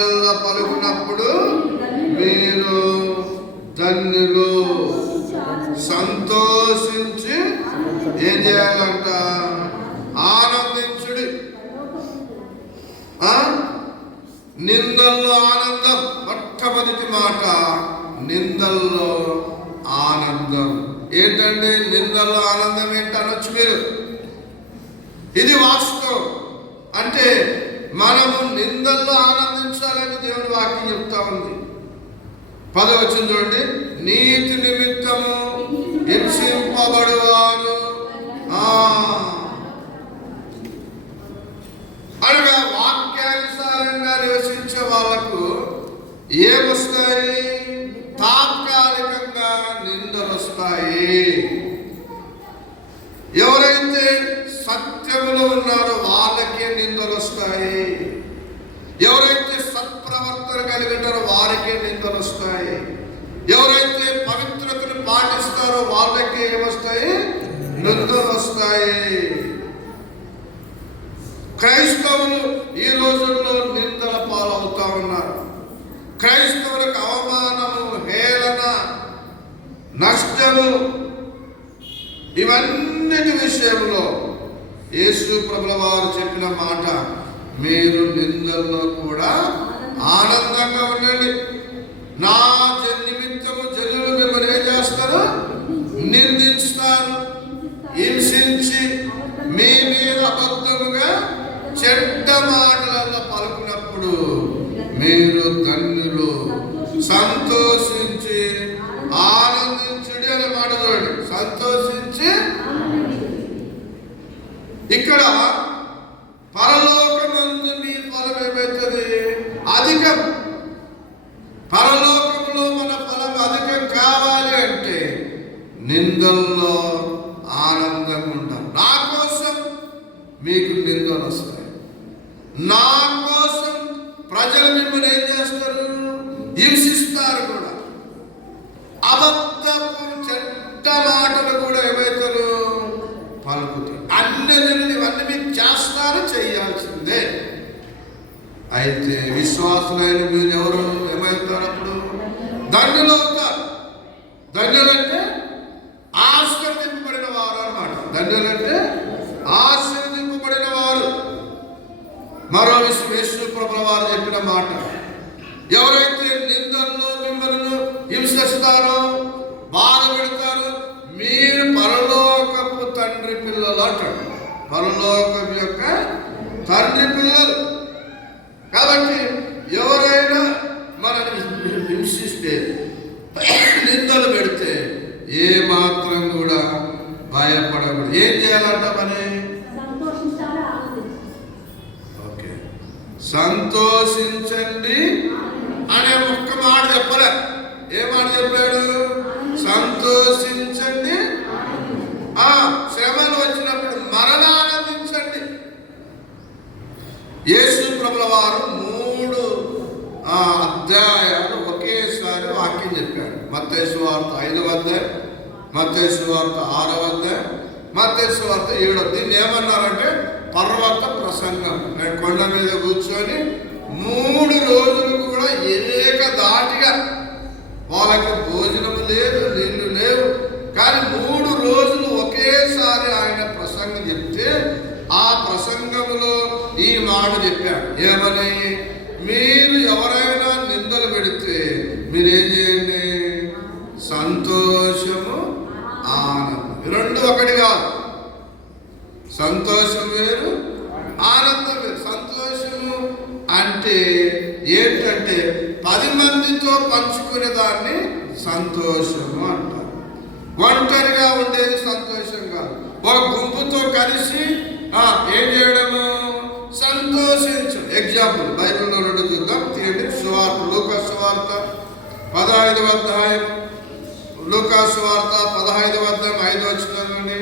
పలుకున్నప్పుడు మీరు ధన్యులు. సంతోషించి ఏం చేయాలంట? ఆనందించుడి. నిందల్లో ఆనందం. మొట్టమొదటి మాట నిందల్లో ఆనందం. ఏంటంటే నిందల్లో ఆనందం ఏంటి అనొచ్చు మీరు. ఇది వాస్తవం. అంటే మనము నిందల్లో ఆనందించాలని దేవుని వాక్యం చెప్తా ఉంది. 10వ వచనం చూడండి. నీతి నిమిత్తము హింసింపబడువారు అనగా వాక్యానుసారంగా నివసించే వాళ్ళకు ఏమొస్తాయి? తాత్కాలికంగా నిందలు వస్తాయి. ఎవరైతే సత్యములో ఉన్నారో వాళ్ళకే నిందలు వస్తాయి. ఎవరైతే సత్ప్రవర్తన కలిగి ఉంటారో వారికే నిందలు వస్తాయి. ఎవరైతే పవిత్రతను పాటిస్తారో వాళ్ళకే ఏమొస్తాయి? నిందలు వస్తాయి. క్రైస్తవులు ఈ రోజుల్లో నిందల పాలవుతా ఉన్నారు. క్రైస్తవులకు అవమానము, హేళన, నష్టము, ఇవన్నిటి విషయంలో యేసు ప్రభుల వారు చెప్పిన మాట, మీరు నిందల్లో కూడా ఆనందంగా ఉండండి. నా నిమిత్తము జనులు మిమ్మల్ని ఏం చేస్తారు? నిందిస్తారు, హింసించి మీ మీద అబద్ధముగా చెడ్డ మాటలలో పలుకున్నప్పుడు మీరు ధన్యులు. సంతోషించి ఆనందించుడి అనే మాట చూడండి. సంతోషించి. ఇక్కడ పరలోకమందు మీ ఫలం ఏమవుతుంది? అధికం. పరలోకంలో మన ఫలం అధికం కావాలి అంటే నిందల్లో ఆనందంగా ఉంటాం. నా కోసం మీకు నిందలు వస్తాయి. నా కోసం ప్రజలు మిమ్మల్ని ఏం చేస్తారు? హింసిస్తారు కూడా. అబద్ధపు చెడ్డ మాటలు కూడా ఏమవుతారు? పలుకుతారు. అన్ని ఇవన్నీ మీకు చేస్తారు, చేయాల్సిందే. అయితే విశ్వాసులైన మీరు ఎవరు ఏమవుతారు? అప్పుడు ధన్యులు అవుతారు. ధన్యులంటే ఆశీర్వదింపబడిన వారు అన్నమాట. ధన్యులంటే ఆశీర్వదింపబడిన వారు. మరో విషయం యేసు ప్రభుల వారు చెప్పిన మాట, ఎవరైతే నిందల్లో మిమ్మల్ని హింసిస్తారో, బాధ పెడతారో, మీరు పరలోకపు తండ్రి పిల్లలు అంటాడు. పరలోకపు యొక్క తండ్రి పిల్లలు. కాబట్టి ఎవరైనా మనల్ని హింసిస్తే, నిందలు పెడితే ఏ మాత్రం కూడా భయపడకూడదు. ఏం చేయాలంట? మరి ఓకే, సంతోషించండి అనే ఒక్క మాట చెప్పలే. ఏ మాట చెప్పాడు? సంతోషించండి. శ్రమలు వచ్చినప్పుడు మరలా ఆనందించండి. యేసు ప్రభుల వారు 3 అధ్యాయాలు ఒకేసారి వాక్యం చెప్పాడు. మత్తయి సువార్త 5వ అధ్యాయం, మత్తయి సువార్త 6వ అధ్యాయం, మత్తయి సువార్త 7వ. దీన్ని ఏమన్నారంటే పర్వత ప్రసంగం. నేను కొండ మీద కూర్చొని 3 రోజులు కూడా ఏకధాటిగా, వాళ్ళకి భోజనము లేదు, నీళ్లు లేవు, కానీ 3 రోజులు ఒకేసారి ఆయన ప్రసంగం చెప్తే ఆ ప్రసంగంలో ఈ మాట చెప్పాడు. ఏమని? మీరు ఎవరైనా నిందలు పెడితే మీరేం చేయండి? సంతోషము, ఆనందం. 2 ఒకటి కాదు. సంతోషం వేరు, ఆనందం వేరు. సంతోషము అంటే ఏంటంటే 10 మందితో పంచుకునే దాన్ని సంతోషము అంటారు. ఒంటరిగా ఉండేది సంతోషం కాదు. ఒక గుంపుతో కలిసి ఏం చేయడము? సంతోషించు. ఎగ్జాంపుల్ బైబిల్లో 2 చూద్దాం. తీయండి. సువార్త, లూకా సువార్త 15వ అధ్యాయం లూకా సువార్త 15వ అధ్యాయం 5వ వచనంలోని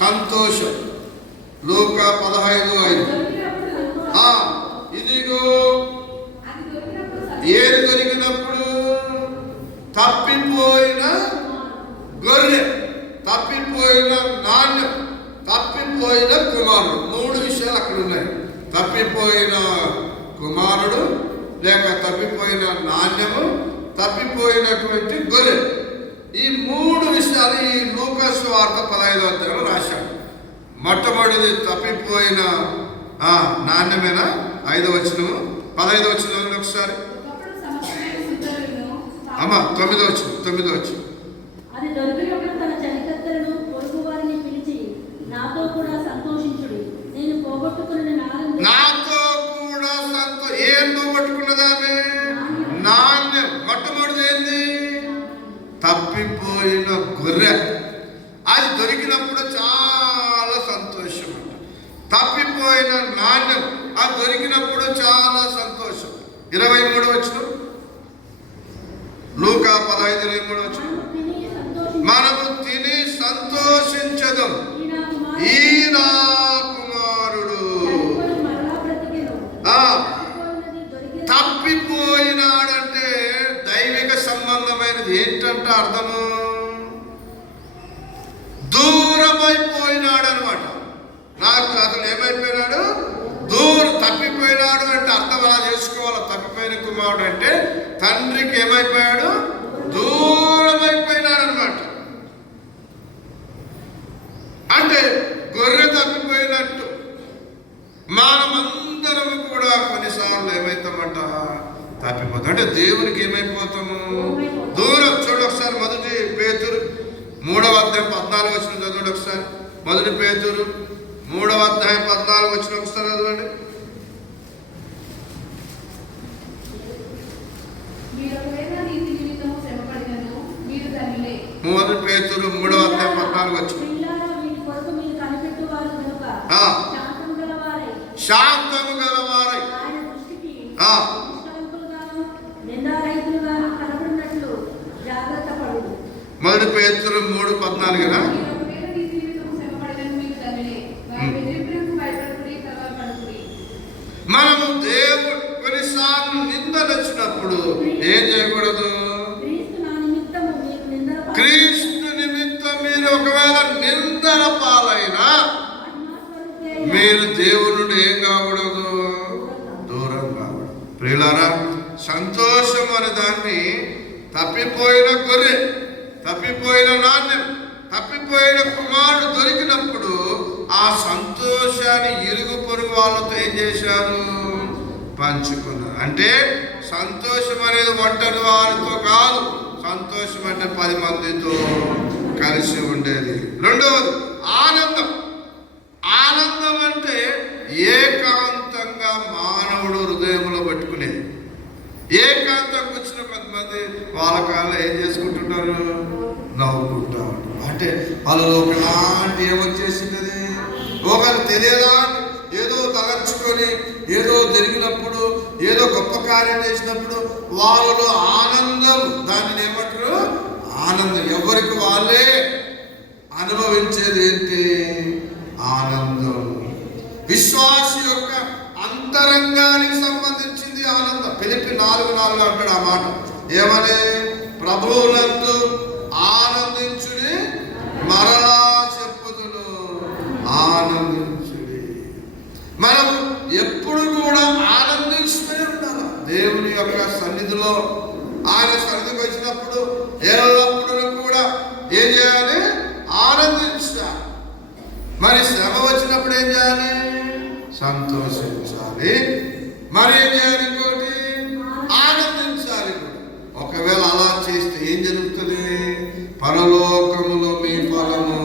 సంతోషం. లూకా 15:5. ఇదిగో ఏది దొరికినప్పుడు తప్పిపోయిన గొర్రె, తప్పిపోయిన నాణ్యం, తప్పిపోయిన కుమారుడు. 3 విషయాలు అక్కడ ఉన్నాయి. తప్పిపోయిన కుమారుడు, లేక తప్పిపోయిన నాణ్యము, తప్పిపోయినటువంటి గొర్రె. ఈ 3 విషయాలు ఈ లూకా సువార్త 15వ అధ్యాయంలో రాశాడు. మొట్టమొదటిది తప్పిపోయిన నాణ్యమైన 5వ వచనము. 15వ వచనం ఒకసారి అమ్మా. 9వ వచనం. అది దొరికినప్పుడు తన చలికత్తెలను పొరుగు వారిని పిలిచి నాతో కూడా సంతోషించుడి, నేను పోగొట్టుకున్న నాతో కూడా ఏం పోగొట్టుకున్నదామే? నాణ్యం. మొట్టమొదటిది ఏంది? తప్పిపోయిన గొర్రె. అది దొరికినప్పుడు చాలా సంతోషం అంట. తప్పిపోయిన నాణ్యం అది దొరికినప్పుడు చాలా సంతోషం. 23వ వచనం. లూకా 15:23 వచనం. మనము తిని సంతోషించదం, ఈ నా కుమారుడు తప్పిపోయినాడంటే దైవిక సంబంధమైనది ఏంటంటే అర్థము దూరమైపోయినాడు అనమాట. నాకు అతను ఏమైపోయినాడు? తప్పిపోయినాడు అంటే అర్థం అలా చేసుకోవాలి. తప్పిపోయిన కుమారుడు అంటే తండ్రికి ఏమైపోయాడు? దూరమైపోయినాడు అనమాట. అంటే గొర్రె తప్పిపోయినట్టు మనమందరము కూడా కొన్నిసార్లు ఏమైతామంట? తప్పిపోతాం. అంటే దేవునికి ఏమైపోతాము? దూరం. చూడు ఒకసారి మొదటి పేతురు 3వ అధ్యాయం 14వ వచనం చదవండి ఒకసారి. మొదటి పేతురు 3వ అధ్యాయం 14వ వచనం ఒకసారి చదవండి. మొదటి పేతురు 3వ అధ్యాయం 14వ వచనం. శాంతము గలవారై మొదటి పేతురు 3:14. మనము దేవుడు కొన్నిసార్లు నిందలొచ్చినప్పుడు ఏం చేయకూడదు? క్రీస్తు నిమిత్తం మీరు ఒకవేళ నిందల పాలైనా మీరు దేవుడి నుండి ఏం కాకూడదు? దూరం కాకూడదు. ప్రియులారా, సంతోషం అనే దాన్ని తప్పిపోయిన గొర్రె, తప్పిపోయిన నాణ్యం, తప్పిపోయిన కుమారుడు దొరికినప్పుడు ఆ సంతోషాన్ని ఇరుగు పొరుగు వాళ్ళతో ఏం చేశారు? పంచుకున్నారు. అంటే సంతోషం అనేది ఒంటరి వారితో కాదు, సంతోషం అంటే 10 మందితో కలిసి ఉండేది. రెండవది ఆనందం. ఆనందం అంటే ఏకాంతంగా మానవుడు హృదయంలో పెట్టుకునేది. ఏకాంతం వచ్చిన కొంతమంది వాళ్ళ కాళ్ళు ఏం చేసుకుంటున్నారు? నవ్వుకుంటా. అంటే వాళ్ళలో ఒకలాంటి ఏమొచ్చేసినది, ఒకరు తెలియదా ఏదో తలంచుకొని ఏదో జరిగినప్పుడు ఏదో గొప్ప కార్యం చేసినప్పుడు వాళ్ళలో ఆనందం, దానిని ఏమంటారు? ఆనందం. ఎవరికి వాళ్ళే అనుభవించేది ఏంటి? ఆనందం. విశ్వాసి యొక్క అంతరంగానికి సంబంధించింది ఆనందం. ఫిలిప్పీ 4:4 అంటాడు ఆ మాట. ఏమని? ప్రభువునందు ఆనందించుడి, మరలా చెప్పుదును ఆనందించుడి. మనం ఎప్పుడు కూడా ఆనందిస్తూనే ఉండాలి. దేవుని యొక్క సన్నిధిలో ఆయన సన్నిధికి వచ్చినప్పుడు ఎల్లప్పుడూ కూడా ఏం చేయాలి? ఆనందించాలి. మరి శ్రమ వచ్చినప్పుడు ఏం చేయాలి? సంతోషించాలి. మరి ఏం చేయాలి? ఇంకోటి ఆనందించాలి. ఒకవేళ అలా చేస్తే ఏం జరుగుతుంది? పరలోకములో మీ ఫలము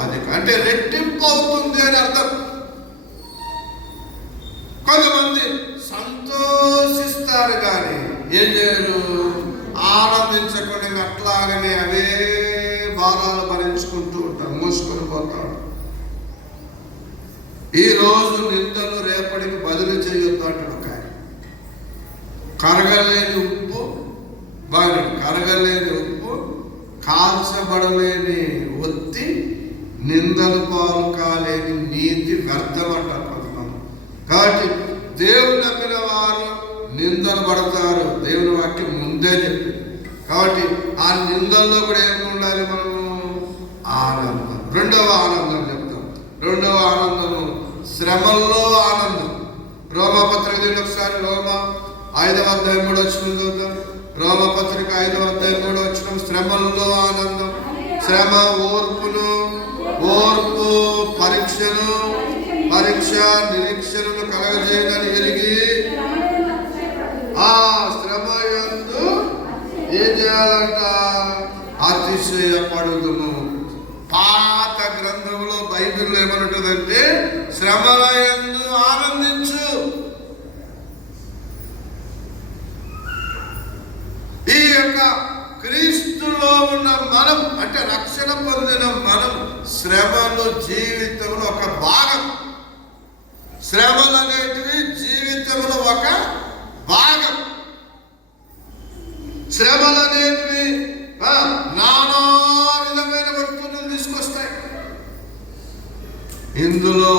అది అంటే రెట్టింపు అవుతుంది అని అర్థం. కొంతమంది సంతోషిస్తారు కానీ ఏం చేయరు? ఆనందించకుండా అట్లాగనే అవే భారాలు భరించుకుంటూ ఉంటారు, మూసుకొని పోతారు. ఈ రోజు నిందను రేపటికి బదిలీ చేయొద్దు అంటాడు ఒక ఆయన. కరగలేని ఉప్పు వారి కరగలేని ఉప్పు, కాల్చబడలేని ఒత్తి, నిందలు పాలు కాలేని నీతి వ్యర్థమంటారు కొంతమంది. కాబట్టి దేవుని నమ్మిన వారు నిందలు పడతారు, దేవుని వాక్యం ముందే చెప్పింది. కాబట్టి ఆ నిందల్లో కూడా ఏమి ఉండాలి? మనము ఆనందం. రెండవ ఆనందం చెప్తాం. రెండవ ఆనందము శ్రమల్లో ఆనందం. రోమపత్రిక ఒకసారి రోమ 5వ అధ్యాయం 3వ వచనం చదువుతాం. రోమపత్రిక 5వ అధ్యాయం 3వ వచనం. శ్రమల్లో ఆనందం. శ్రమ ఓర్పును, ఓర్పు పరీక్షను, పరీక్ష నిరీక్షణను కలగజేయదని ఎరిగి ఆ శ్రమ యందు ఏం చేయాలంట? అతిశయపడుదుము. పాత గ్రంథంలో బైబిల్లో ఏమనుంటుందంటే శ్రమల యందు ఆనందించు. ఈ యొక్క క్రీస్తులో ఉన్న మనం, అంటే రక్షణ పొందిన మనం, శ్రమలు జీవితంలో ఒక భాగం. శ్రమలు అనేటివి జీవితంలో ఒక భాగం. శ్రమలు అనేటివి నానా విధమైన ఒత్తిడులు తీసుకొస్తాయి. ఇందులో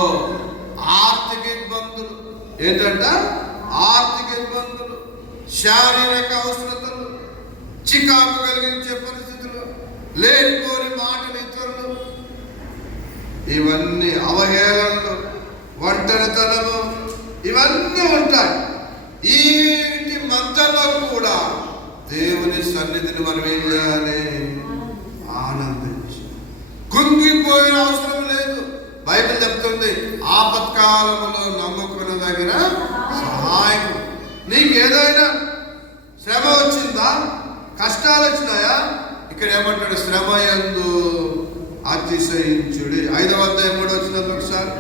ఆర్థిక ఇబ్బందులు, ఏంటంట? ఆర్థిక ఇబ్బందులు, శారీరక అవసరతలు, చికాకు కలిగించే పరిస్థితులు, లేనిపోని మాటలు ఇతరులు, ఇవన్నీ అవహేళనలు, ఒంటరితనము, ఇవన్నీ ఉంటాయి. వీటి మధ్యలో కూడా దేవుని సన్నిధిని మనం ఏం చేయాలి? ఆనందించి. కుంగిపోయిన అవసరం లేదు. బైబిల్ చెప్తుంది ఆపత్కాలంలో నమ్ముకున్న సహాయం. నీకు ఏదైనా శ్రమ వచ్చిందా? కష్టాలు వచ్చినాయా? ఇక్కడ ఏమంటాడు? శ్రమ యందు అతిశయించుడి. 5వ అధ్యాయం 3వ వచనం ఒకసారి.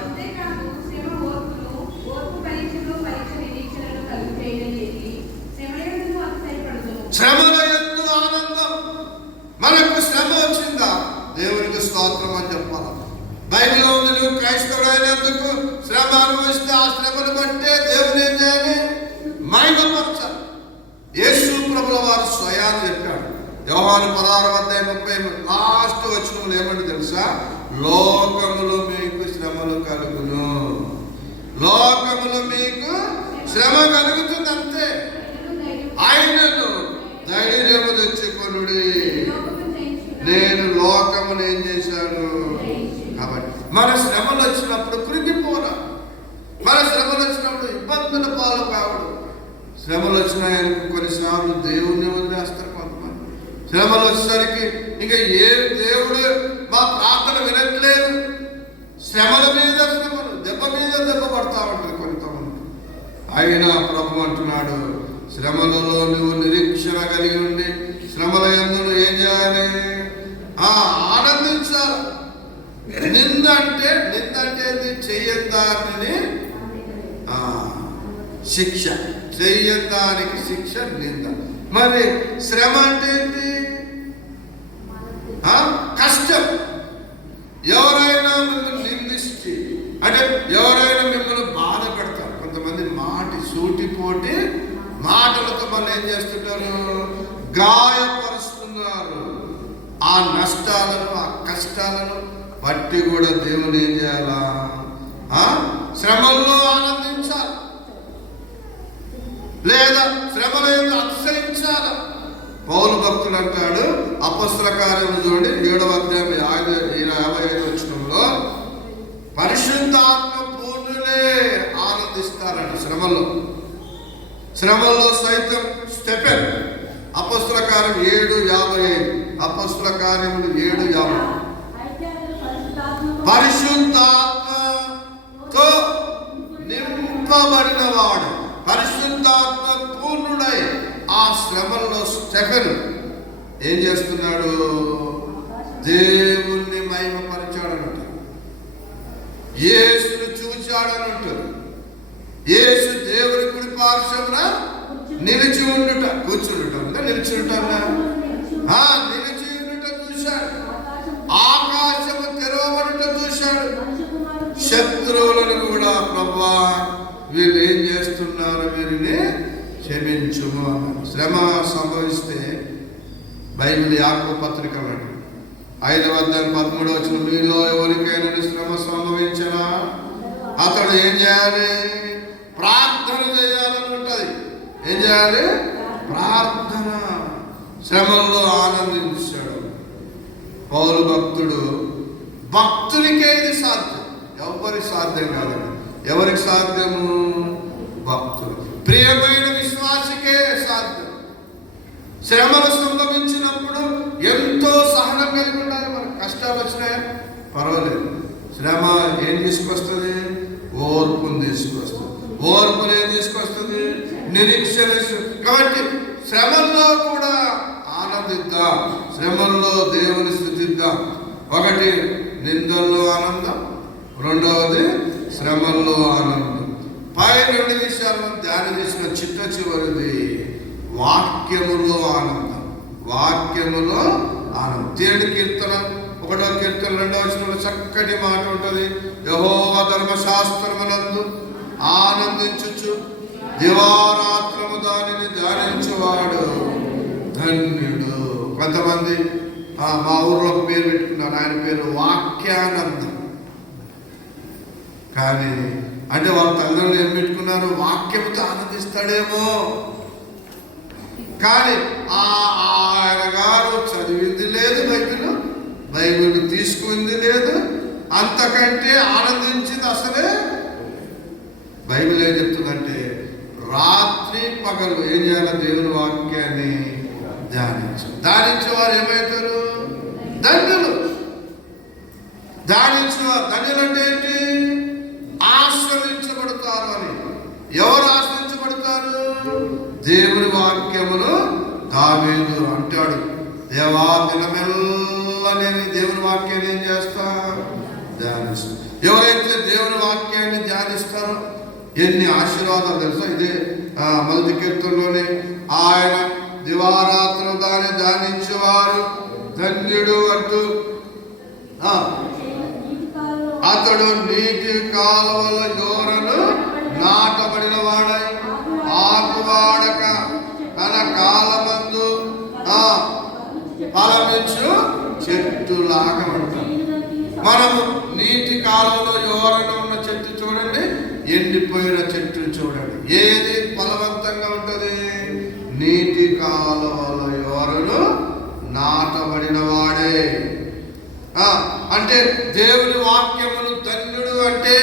శ్రమల యందు ఆనందం. మనకు శ్రమ వచ్చిందా? దేవునికి స్తోత్రం అని చెప్పాలి. బైబిల్లో ఉంది, నువ్వు క్రైస్తవుడు అయినందుకు శ్రమ అనుభవిస్తే ఆ శ్రమను బట్టే దేవుని ఏం చేయాలి? మహిమపరచాలి. యేసు ప్రభుల వారు స్వయాన్ని చెప్పాడు. యోహాను 16వ అధ్యాయం 30 లాస్ట్ వచనంలో ఏమంటే తెలుసా? లోకములో మీకు శ్రమలు కలుగును. లోకములో మీకు శ్రమ కలుగుతుంది, అంతే. ఆయనను ధైర్యము తెచ్చుకొనుడి, నేను లోకమును ఏం చేశాను. కాబట్టి మన శ్రమలు వచ్చినప్పుడు కృంగిపోరా. మన శ్రమలు వచ్చినప్పుడు ఇబ్బందుల పాలు కావడం. శ్రమలు వచ్చినాయని కొన్నిసార్లు దేవుణ్ణి వదిలేస్తారు కొంతమంది. శ్రమలు వచ్చేసరికి ఇంకా ఏ దేవుడు మా ప్రార్థన వినట్లేదు. శ్రమల మీద శ్రమలు, దెబ్బ మీద దెబ్బ పడతా ఉంటుంది కొంతమంది. అయినా ప్రభు అంటున్నాడు, శ్రమలలో నువ్వు నిరీక్షణ కలిగి ఉండి శ్రమల యందు ఏం చేయాలి? ఆనందించాలి. నింద అంటే చెయ్యదాన్ని శిక్ష, చెయ్యదానికి శిక్ష నింద. మరి శ్రమ అంటే ఏంటి? కష్టం. ఎవరైనా మిమ్మల్ని నిందిస్తే, అంటే ఎవరైనా మిమ్మల్ని బాధ పెడతారు. కొంతమంది సూటిపోటి మాటలతో మనం ఏం చేస్తుంటారు? గాయపరుస్తున్నారు. ఆ నష్టాలను, ఆ కష్టాలను బట్టి కూడా దేవుని ఏం చేయాలా? శ్రమల్లో ఆనందించాలి, లేదా శ్రమలను అతిశయించాలి. పౌలు భక్తుడు అంటాడు, అపొస్తల కార్యములు చూడండి 7వ అధ్యాయం 55వ వచనంలో, పరిశుద్ధాత్మ పూర్ణులే ఆనందిస్తారంట శ్రమల్లో సైతం. స్టెఫెన్ అపొస్తల కార్యం 7:55, అపొస్తల కార్యములు 7:50. పరిశుద్ధాత్మతో నింపబడిన వాడు, పరిశుద్ధాత్మ పూర్ణుడై ఆ శ్రమల్లో స్టెఫెన్ ఏం చేస్తున్నాడు? దేవుణ్ణి మహిమపరిచాడనంట, యేసును చూచాడనంట. యేసు దేవుని కుడి పార్శ్వమున నిలిచి ఉండుట, కూర్చుండుట, నిలిచి ఉండుట చూశాడు. ఆకాశము తెరవబడుట చూశాడు. శత్రువులను కూడా ప్రభువా వీళ్ళు ఏం చేస్తున్నారు, వీరిని క్షమించుము అన్నాడు. శ్రమ సంభవిస్తే బైబిల్ యాకోబు పత్రిక అన్నాడు 5:13 మీలో ఎవరికైనా శ్రమ సంభవించనా అతడు ఏం చేయాలి? ప్రార్థన చేయాలని ఉంటుంది. ఏం చేయాలి? ప్రార్థన. శ్రమల్లో ఆనందించాడు పౌలు భక్తుడు. భక్తునికే ఇది సాధ్యం, ఎవరికి సాధ్యం కాదండి. ఎవరికి సాధ్యము? భక్తుడు, ప్రియమైన విశ్వాసికే సాధ్యం. శ్రమలు సంభవించినప్పుడు ఎంతో సహనం కలిగి ఉండాలి. మనకు కష్టాలు వచ్చినాయా పర్వాలేదు, శ్రమ ఏం తీసుకొస్తుంది? ఓర్పుని తీసుకొస్తుంది. ఓర్పుని ఏం తీసుకొస్తుంది? నిరీక్షణ. కాబట్టి శ్రమల్లో కూడా ఆనందిద్దాం, శ్రమల్లో దేవుని స్తుతిద్దాం. ఒకటి నిందల్లో ఆనందం, రెండవది శ్రమల్లో ఆనందం. పై 2 విషయాలను ధ్యానం చేసిన చిట్ట చివరిది వాక్యములో ఆనందం. వాక్యములో ఆనందం. 7 కీర్తన 1వ కీర్తన 2వ వచనంలో చక్కటి మాట ఉంటుంది. యెహోవా ధర్మశాస్త్రమునందు ఆనందించుచు దివారాత్రము దానిని ధ్యానించువాడు ధన్యుడు. కొంతమంది మా ఊర్లో పేరు పెట్టుకున్నారు, ఆయన పేరు వాక్యానందం. కానీ అంటే వాళ్ళ తల్లిదండ్రులు ఏం పెట్టుకున్నారు? వాక్యంతో ఆనందిస్తాడేమో. కానీ ఆయన గారు చదివింది లేదు, బైబిల్ తీసుకుంది లేదు, అంతకంటే ఆనందించింది అసలే. బైబిల్ ఏం చెప్తుందంటే రాత్రి పగలు ఏం చేయాలి? దేవుని వాక్యాన్ని ధ్యానించే వారు ఏమవుతారు? ధన్యులు. ధన్యులు అంటే ఏంటి? ఆశ్రయించబడతారు అని. ఎవరు ఆశ్రయించబడతారు? దేవుని వాక్యమును దావీదు అంటాడు, దేవా దినమెల్లా నేను దేవుని వాక్యాన్ని ఏం చేస్తా? ధ్యానిస్తా. ఎవరైతే దేవుని వాక్యాన్ని ధ్యానిస్తారో ఎన్ని ఆశీర్వాదాలు తెలుసా? ఇదే 1వ కీర్తనలోనే ఆయన దివారాత్రులు దాన్ని ధ్యానించేవారు ధన్యుడు అంటూ, అతడు నీటి కాలువల యోరను నాటబడిన వాడై ఆకువాడక తన కాలమందు ఫలమిచ్చు చెట్టులాగా ఉంటాం. మనము నీటి కాలువలో యోరను ఉన్న చెట్టు చూడండి, ఎండిపోయిన చెట్టు చూడండి, ఏది ఫలవంతంగా ఉంటుంది? నీటి కాలువల యోరను నాటబడిన వాడే. అంటే దేవుని వాక్యమును ధన్యుడు అంటే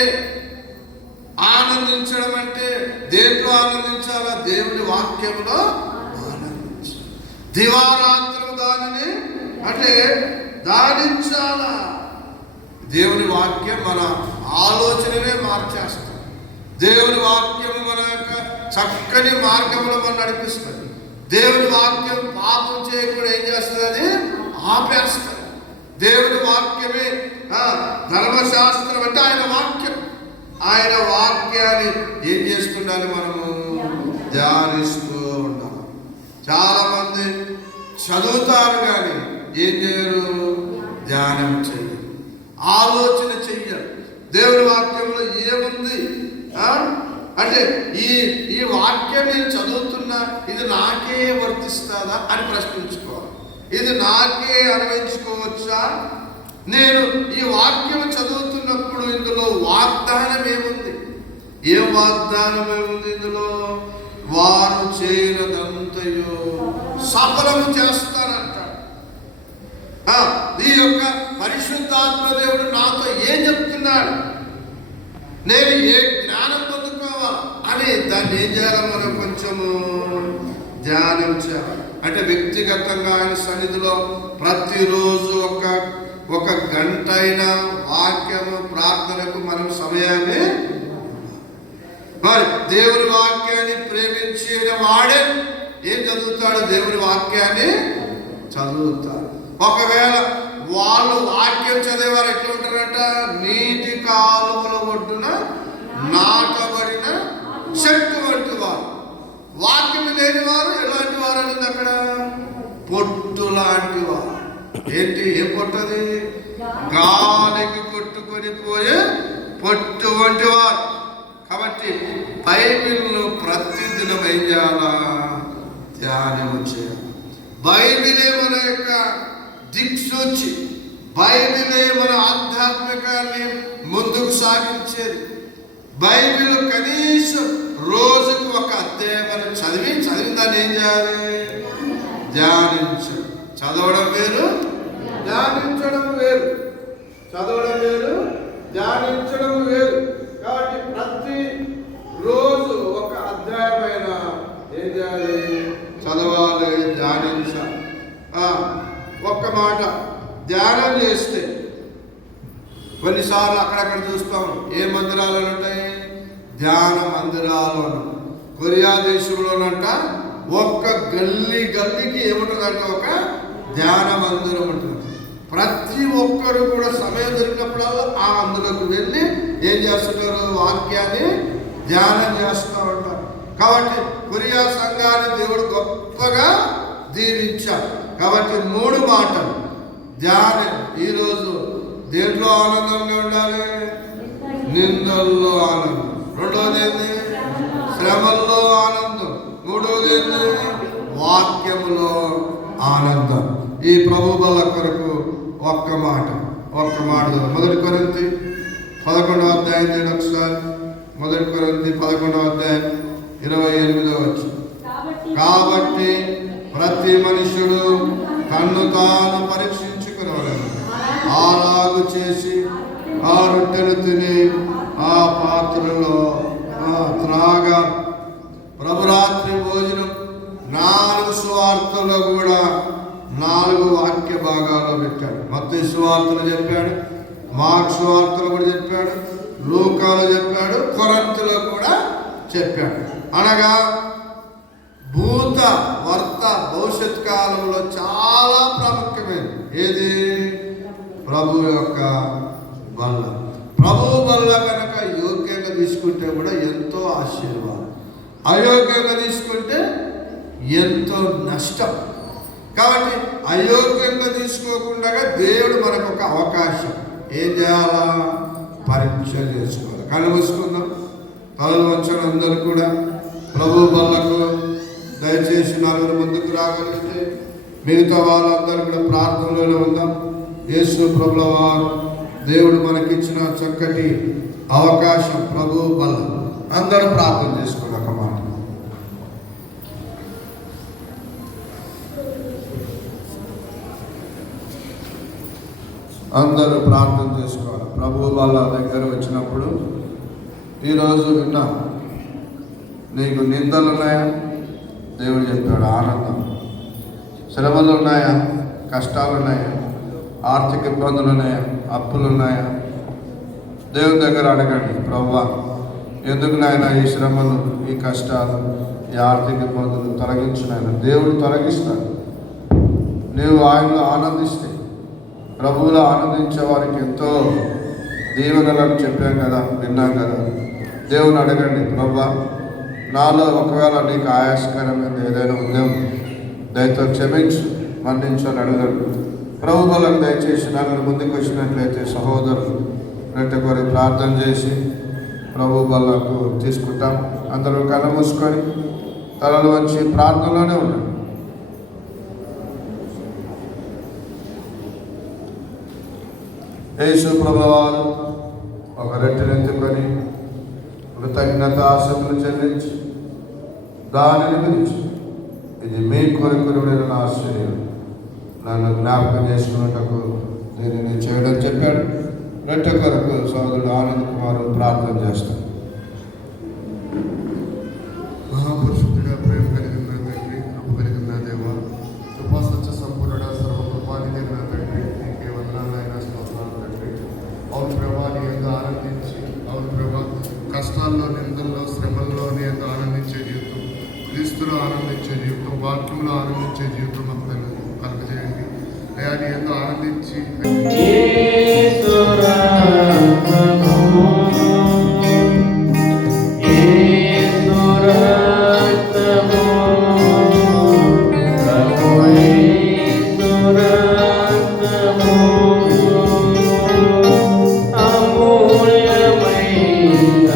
ఆనందించడం. అంటే దేంట్లో ఆనందించాలా? దేవుని వాక్యములో ఆనందించాలి. దివారాత్రము దానిని అంటే ధ్యానించాలా. దేవుని వాక్యం మన ఆలోచననే మార్చేస్తుంది. దేవుని వాక్యము మన యొక్క చక్కని మార్గంలో మనం నడిపిస్తుంది. దేవుని వాక్యం పాపం చేయకుండా ఏం చేస్తుంది? అది ఆపేస్తుంది. దేవుని వాక్యమే ధర్మశాస్త్రం అంటే ఆయన వాక్యం. ఆయన వాక్యాన్ని ఏం చేసుకుండాలి? మనము ధ్యానిస్తూ ఉండాలి. చాలా మంది చదువుతారు కానీ ఏం చేయరు? ధ్యానం చేయరు, ఆలోచన చెయ్యరు. దేవుని వాక్యంలో ఏముంది అంటే ఈ వాక్యం నేను చదువుతున్నా, ఇది నాకే వర్తిస్తుందా అని ప్రశ్నించుకోవాలి. ఇది నాకే అన్వయించుకోవచ్చా? నేను ఈ వాక్యం చదువుతున్నప్పుడు ఇందులో వాగ్దానం ఏముంది? ఏం వాగ్దానం ఏముంది ఇందులో? వారు చేయనదంతయో సఫలము చేస్తానంటాడు. ఈ యొక్క పరిశుద్ధాత్మ దేవుడు నాతో ఏం చెప్తున్నాడు, నేను ఏ జ్ఞానం పొందుకోవాలి అని దాన్ని ఏం చేయాలి? మనం కొంచెము ధ్యానం చేయాలి. అంటే వ్యక్తిగతంగా ఆయన సన్నిధిలో ప్రతిరోజు ఒక గంట అయినా వాక్యము ప్రార్థనకు మనం సమయాన్ని మరి దేవుని వాక్యాన్ని ప్రేమించిన వాడే ఏం చదువుతాడు? దేవుని వాక్యాన్ని చదువుతాడు. ఒకవేళ వాళ్ళు వాక్యం చదివేవారు ఎట్లా ఉంటారంట? నీటి కాలువల ఒడ్డున నాటబడిన చెట్టు వంటి వారు. వాక్యం లేని వారు ఎలాంటి వారు అనేది అక్కడ? పొట్టు లాంటి వారు. ఏంటి? ఏం పొట్టది? గాలికి కొట్టుకొని పోయే పొట్టు వంటి వారు. కాబట్టి బైబిల్ను ప్రతిదిన అనుదినం ఏం చేయాలా? ధ్యానం చేయాలి. బైబిలే మన యొక్క దిక్సూచి, బైబిలే మన ఆధ్యాత్మికాన్ని ముందుకు సాగించేది. బైబిల్ కనీసం రోజుకు ఒక అధ్యాయం చదివిన దాన్ని ఏం చేయాలి? ధ్యానించాలి. చదవడం వేరు, ధ్యానించడం వేరు. చదవడం వేరు, ధ్యానించడం వేరు. కాబట్టి ప్రతి రోజు ఒక అధ్యాయమైన ఏం చేయాలి? చదవాలి, ధ్యానించాలి. ఒక్క మాట ధ్యానం చేస్తే కొన్నిసార్లు అక్కడక్కడ చూస్తాం. ఏ మందిరాలు ఉంటాయి? ధ్యాన మందిరాలు. కొరియా దేశంలోనంట ఒక్క గల్లీకి ఏముంటుందంటే ఒక ధ్యాన మందిరం ఉంటుంది. ప్రతి ఒక్కరు కూడా సమయం దొరికినప్పుడల్లా ఆ అందులోకి వెళ్ళి ఏం చేస్తుంటారు? వాక్యాన్ని ధ్యానం చేస్తూ ఉంటారు. కాబట్టి కొరియా సంఘాన్ని దేవుడు గొప్పగా దీవించారు. కాబట్టి 3 మాటలు ధ్యానం. ఈరోజు దేంట్లో ఆనందంగా ఉండాలి? నిందల్లో ఆనందం. రెండవది ఏంది? శ్రమల్లో ఆనందం. మూడవది ఏంది? వాక్యములో ఆనందం. ఈ ప్రభు బల కొరకు ఒక్క మాట 1 కొరింథీ 11వ అధ్యాయం నేను ఒకసారి 1 కొరింథీ 11వ అధ్యాయం 28వ వచనం. కాబట్టి ప్రతి మనుషుడు తన్ను తాను పరీక్షించుకునేవాడు. అలాగు చేసి ఆ రొట్టెను తిని ఆ పాత్రలో త్రాగా. ప్రభురాత్రి భోజనం 4 సువార్తల్లో కూడా 4 వాక్య భాగాల్లో పెట్టాడు. మత్తయి సువార్తలు చెప్పాడు, మార్కు సువార్తలు కూడా చెప్పాడు, లూకాలో చెప్పాడు, కొరింథీలో కూడా చెప్పాడు. అనగా భూత వర్త భవిష్యత్ కాలంలో చాలా ప్రాముఖ్యమైనది ఏది? ప్రభు యొక్క బల్ల. ప్రభు బల్ల కనుక యోగ్యంగా తీసుకుంటే కూడా ఎంతో ఆశీర్వాదం, అయోగ్యంగా తీసుకుంటే ఎంతో నష్టం. కాబట్టి అయోగ్యంగా తీసుకోకుండా దేవుడు మనకు ఒక అవకాశం ఏం చేయాలా? పరీక్ష చేసుకోవాలి. కళ్ళు మూసుకుందాం, తలలు వంచడం. అందరూ కూడా ప్రభు బల్లకు దయచేసి 4 ముందుకు రాగలిగితే మిగతా వాళ్ళందరూ కూడా ప్రార్థనలోనే ఉందాం. యేసు ప్రభుల వారు దేవుడు మనకిచ్చిన చక్కటి అవకాశం ప్రభు బల్ల. అందరూ ప్రార్థన చేసుకోండి. ఒక మాట అందరూ ప్రార్థన చేసుకోవాలి. ప్రభు వాళ్ళ దగ్గర వచ్చినప్పుడు ఈరోజు విన్నా, నీకు నిందలు ఉన్నాయా? దేవుడు చెప్పాడు ఆనందం. శ్రమలు ఉన్నాయా? కష్టాలు ఉన్నాయా? ఆర్థిక ఇబ్బందులు ఉన్నాయా? అప్పులు ఉన్నాయా? దేవుని దగ్గర అడగండి, ప్రభువా ఎందుకు నాయన ఈ శ్రమలు, ఈ కష్టాలు, ఈ ఆర్థిక ఇబ్బందులు తొలగించు నాయన. దేవుడు తొలగిస్తాడు. నీవు ఆయనలో ఆనందిస్తే, ప్రభువులో ఆనందించే వారికి ఎంతో దీవెనలను చెప్పాం కదా, విన్నాం కదా. దేవుని అడగండి, ప్రభువా నాలో ఒకవేళ నీకు ఆయాసకరమైనది ఏదైనా ఉందేమో దయతో క్షమించు, మన్నించు అని అడగండి. ప్రభు బలకు దయచేసి నన్ను ముందుకు వచ్చినట్లయితే సహోదరులు రెట్ట కొరి ప్రార్థన చేసి ప్రభు బలకు తీసుకుంటాం. అందరూ కళ్ళు మూసుకొని తలలు వంచి ప్రార్థనలోనే ఉండండి. యేసు ప్రభువారు ఒక రొట్టెనెత్తుకొని కృతజ్ఞతాస్తుతులు చెల్లించి దానిని గురించి, ఇది మీ కొరకు నా శరీరం, నన్ను జ్ఞాపకం చేసుకున్నట్టుకు దీనిని చేయడం చెప్పాడు. రొట్టె కొరకు సోదరుడు ఆనంద్ కుమార్ ప్రార్థన చేస్తాడు. మహాపురుషుడిగా ప్రేమ కలిగిన తండ్రి, కృప కలిగిన దేవ, కృపా సత్య సంపూర్ణ సర్వకృపానిధి నా తండ్రి, నీకే వందనాలైన స్తోత్రాలు తండ్రి. అవును ప్రభా, నీ ఎంత ఆనందించి, అవును ప్రభా కష్టాల్లో, నిందల్లో, శ్రమల్లో నీ ఎంత ఆనందించే జీవితం, క్రీస్తులో ఆనందించే జీవితం, వాక్యంలో ఆనందించే జీవితం మాకు కలగజేయండి అయ్యా. నీ ఎంత ఆనందించి అమూల్యమైన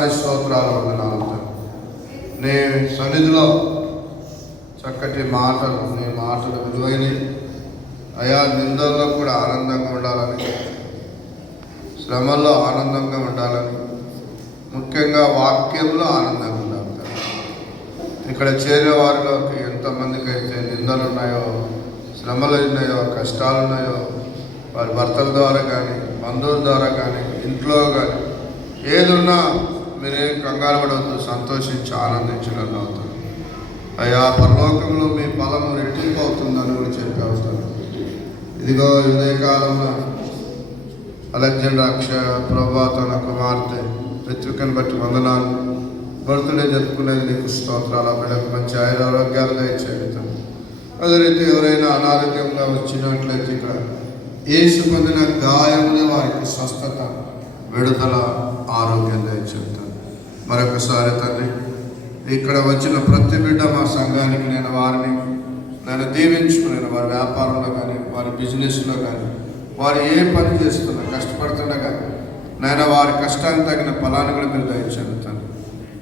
మరొకసారి స్తోత్రాలు వందనాలు. నీ సన్నిధిలో చక్కటి మాటలు, నీ మాటలు విలువైనవి అయా. నిందల్లో కూడా ఆనందంగా ఉండాలని, శ్రమల్లో ఆనందంగా ఉండాలని, ముఖ్యంగా వాక్యంలో ఆనందంగా ఉండాలి. ఇక్కడ చేరే వారిలోకి ఎంతమందికి అయితే నిందలు ఉన్నాయో, శ్రమలు ఉన్నాయో, కష్టాలు ఉన్నాయో, వారి భర్తల ద్వారా కానీ, బంధువుల ద్వారా కానీ, ఇంట్లో కానీ ఏదున్నా మీరేం కంగారు పడవద్దు, సంతోషించి ఆనందించగలను అవుతారు. అయ్యా, పరలోకంలో మీ ఫలము రెట్టింపు అవుతుందని కూడా చెప్పి అవుతారు. ఇదిగో ఉదయకాలంలో అలెగ్జాండర్ అక్షయ ప్రభా తన కుమార్తె ఋత్వికను బట్టి వందనాలు. బర్త్డే జరుపుకునేది నీకు స్తోత్రాలు. బిడ్డకు మంచి ఆరోగ్యాలు దయచేయడం. అదే రీతి ఎవరైనా అనారోగ్యంగా వచ్చినట్లయితే ఇక్కడ యేసు పొందిన గాయములే వారికి స్వస్థత, విడుదల, ఆరోగ్యం దయచేస్తాను. మరొకసారి తండ్రి, ఇక్కడ వచ్చిన ప్రతి బిడ్డ మా సంఘానికి నేను వారిని దీవించుకున్నాను. వారి వ్యాపారంలో కానీ, వారి బిజినెస్లో కానీ, వారు ఏ పని చేస్తున్నా కష్టపడుతున్నా కానీ నేను వారి కష్టానికి తగిన ఫలాన్ని కూడా మీరు దయచేస్తాను.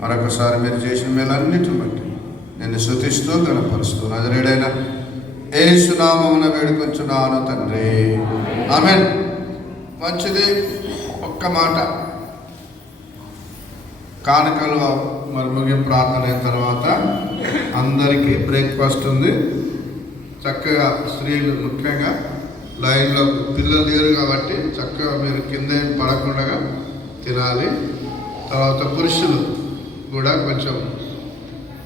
మరొకసారి మీరు చేసిన మేలన్నిటిని బట్టి నేను స్తుతిస్తూ గణపరుస్తూ నజరేడైన యేసు నామమున వేడుకొంచున్నాను తండ్రి, ఆమేన్. మంచిది. ఒక్క మాట, కానుకలు మరి ముగింపు ప్రార్థన అయిన తర్వాత అందరికీ బ్రేక్ఫాస్ట్ ఉంది. చక్కగా స్త్రీలు ముఖ్యంగా లైన్లో, పిల్లలు లేరు కాబట్టి చక్కగా మీరు కింద ఏం పడకుండా తినాలి. తర్వాత పురుషులు కూడా కొంచెం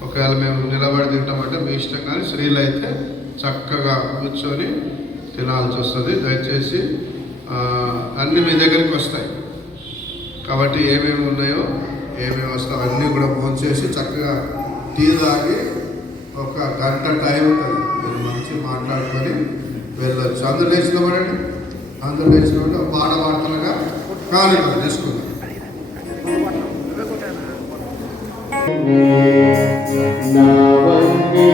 ఒకవేళ మేము నిలబడి తింటామంటే మీ ఇష్టం, కానీ స్త్రీలు అయితే చక్కగా కూర్చొని తినాల్సి వస్తుంది. దయచేసి అన్నీ మీ దగ్గరికి వస్తాయి కాబట్టి ఏమేమి ఉన్నాయో, ఏమేమి వస్తాయో అన్నీ కూడా ఫోన్ చేసి చక్కగా టీ తాగి ఒక గంట టైం ఉంటుంది, మీరు మంచి మాట్లాడుకొని వెళ్ళొచ్చు. అందరూ లేచినవాడండి, అందరూ లేచినవాడు పాట పాడుతుండగా కానుక తీసుకుందాం. నా వంటి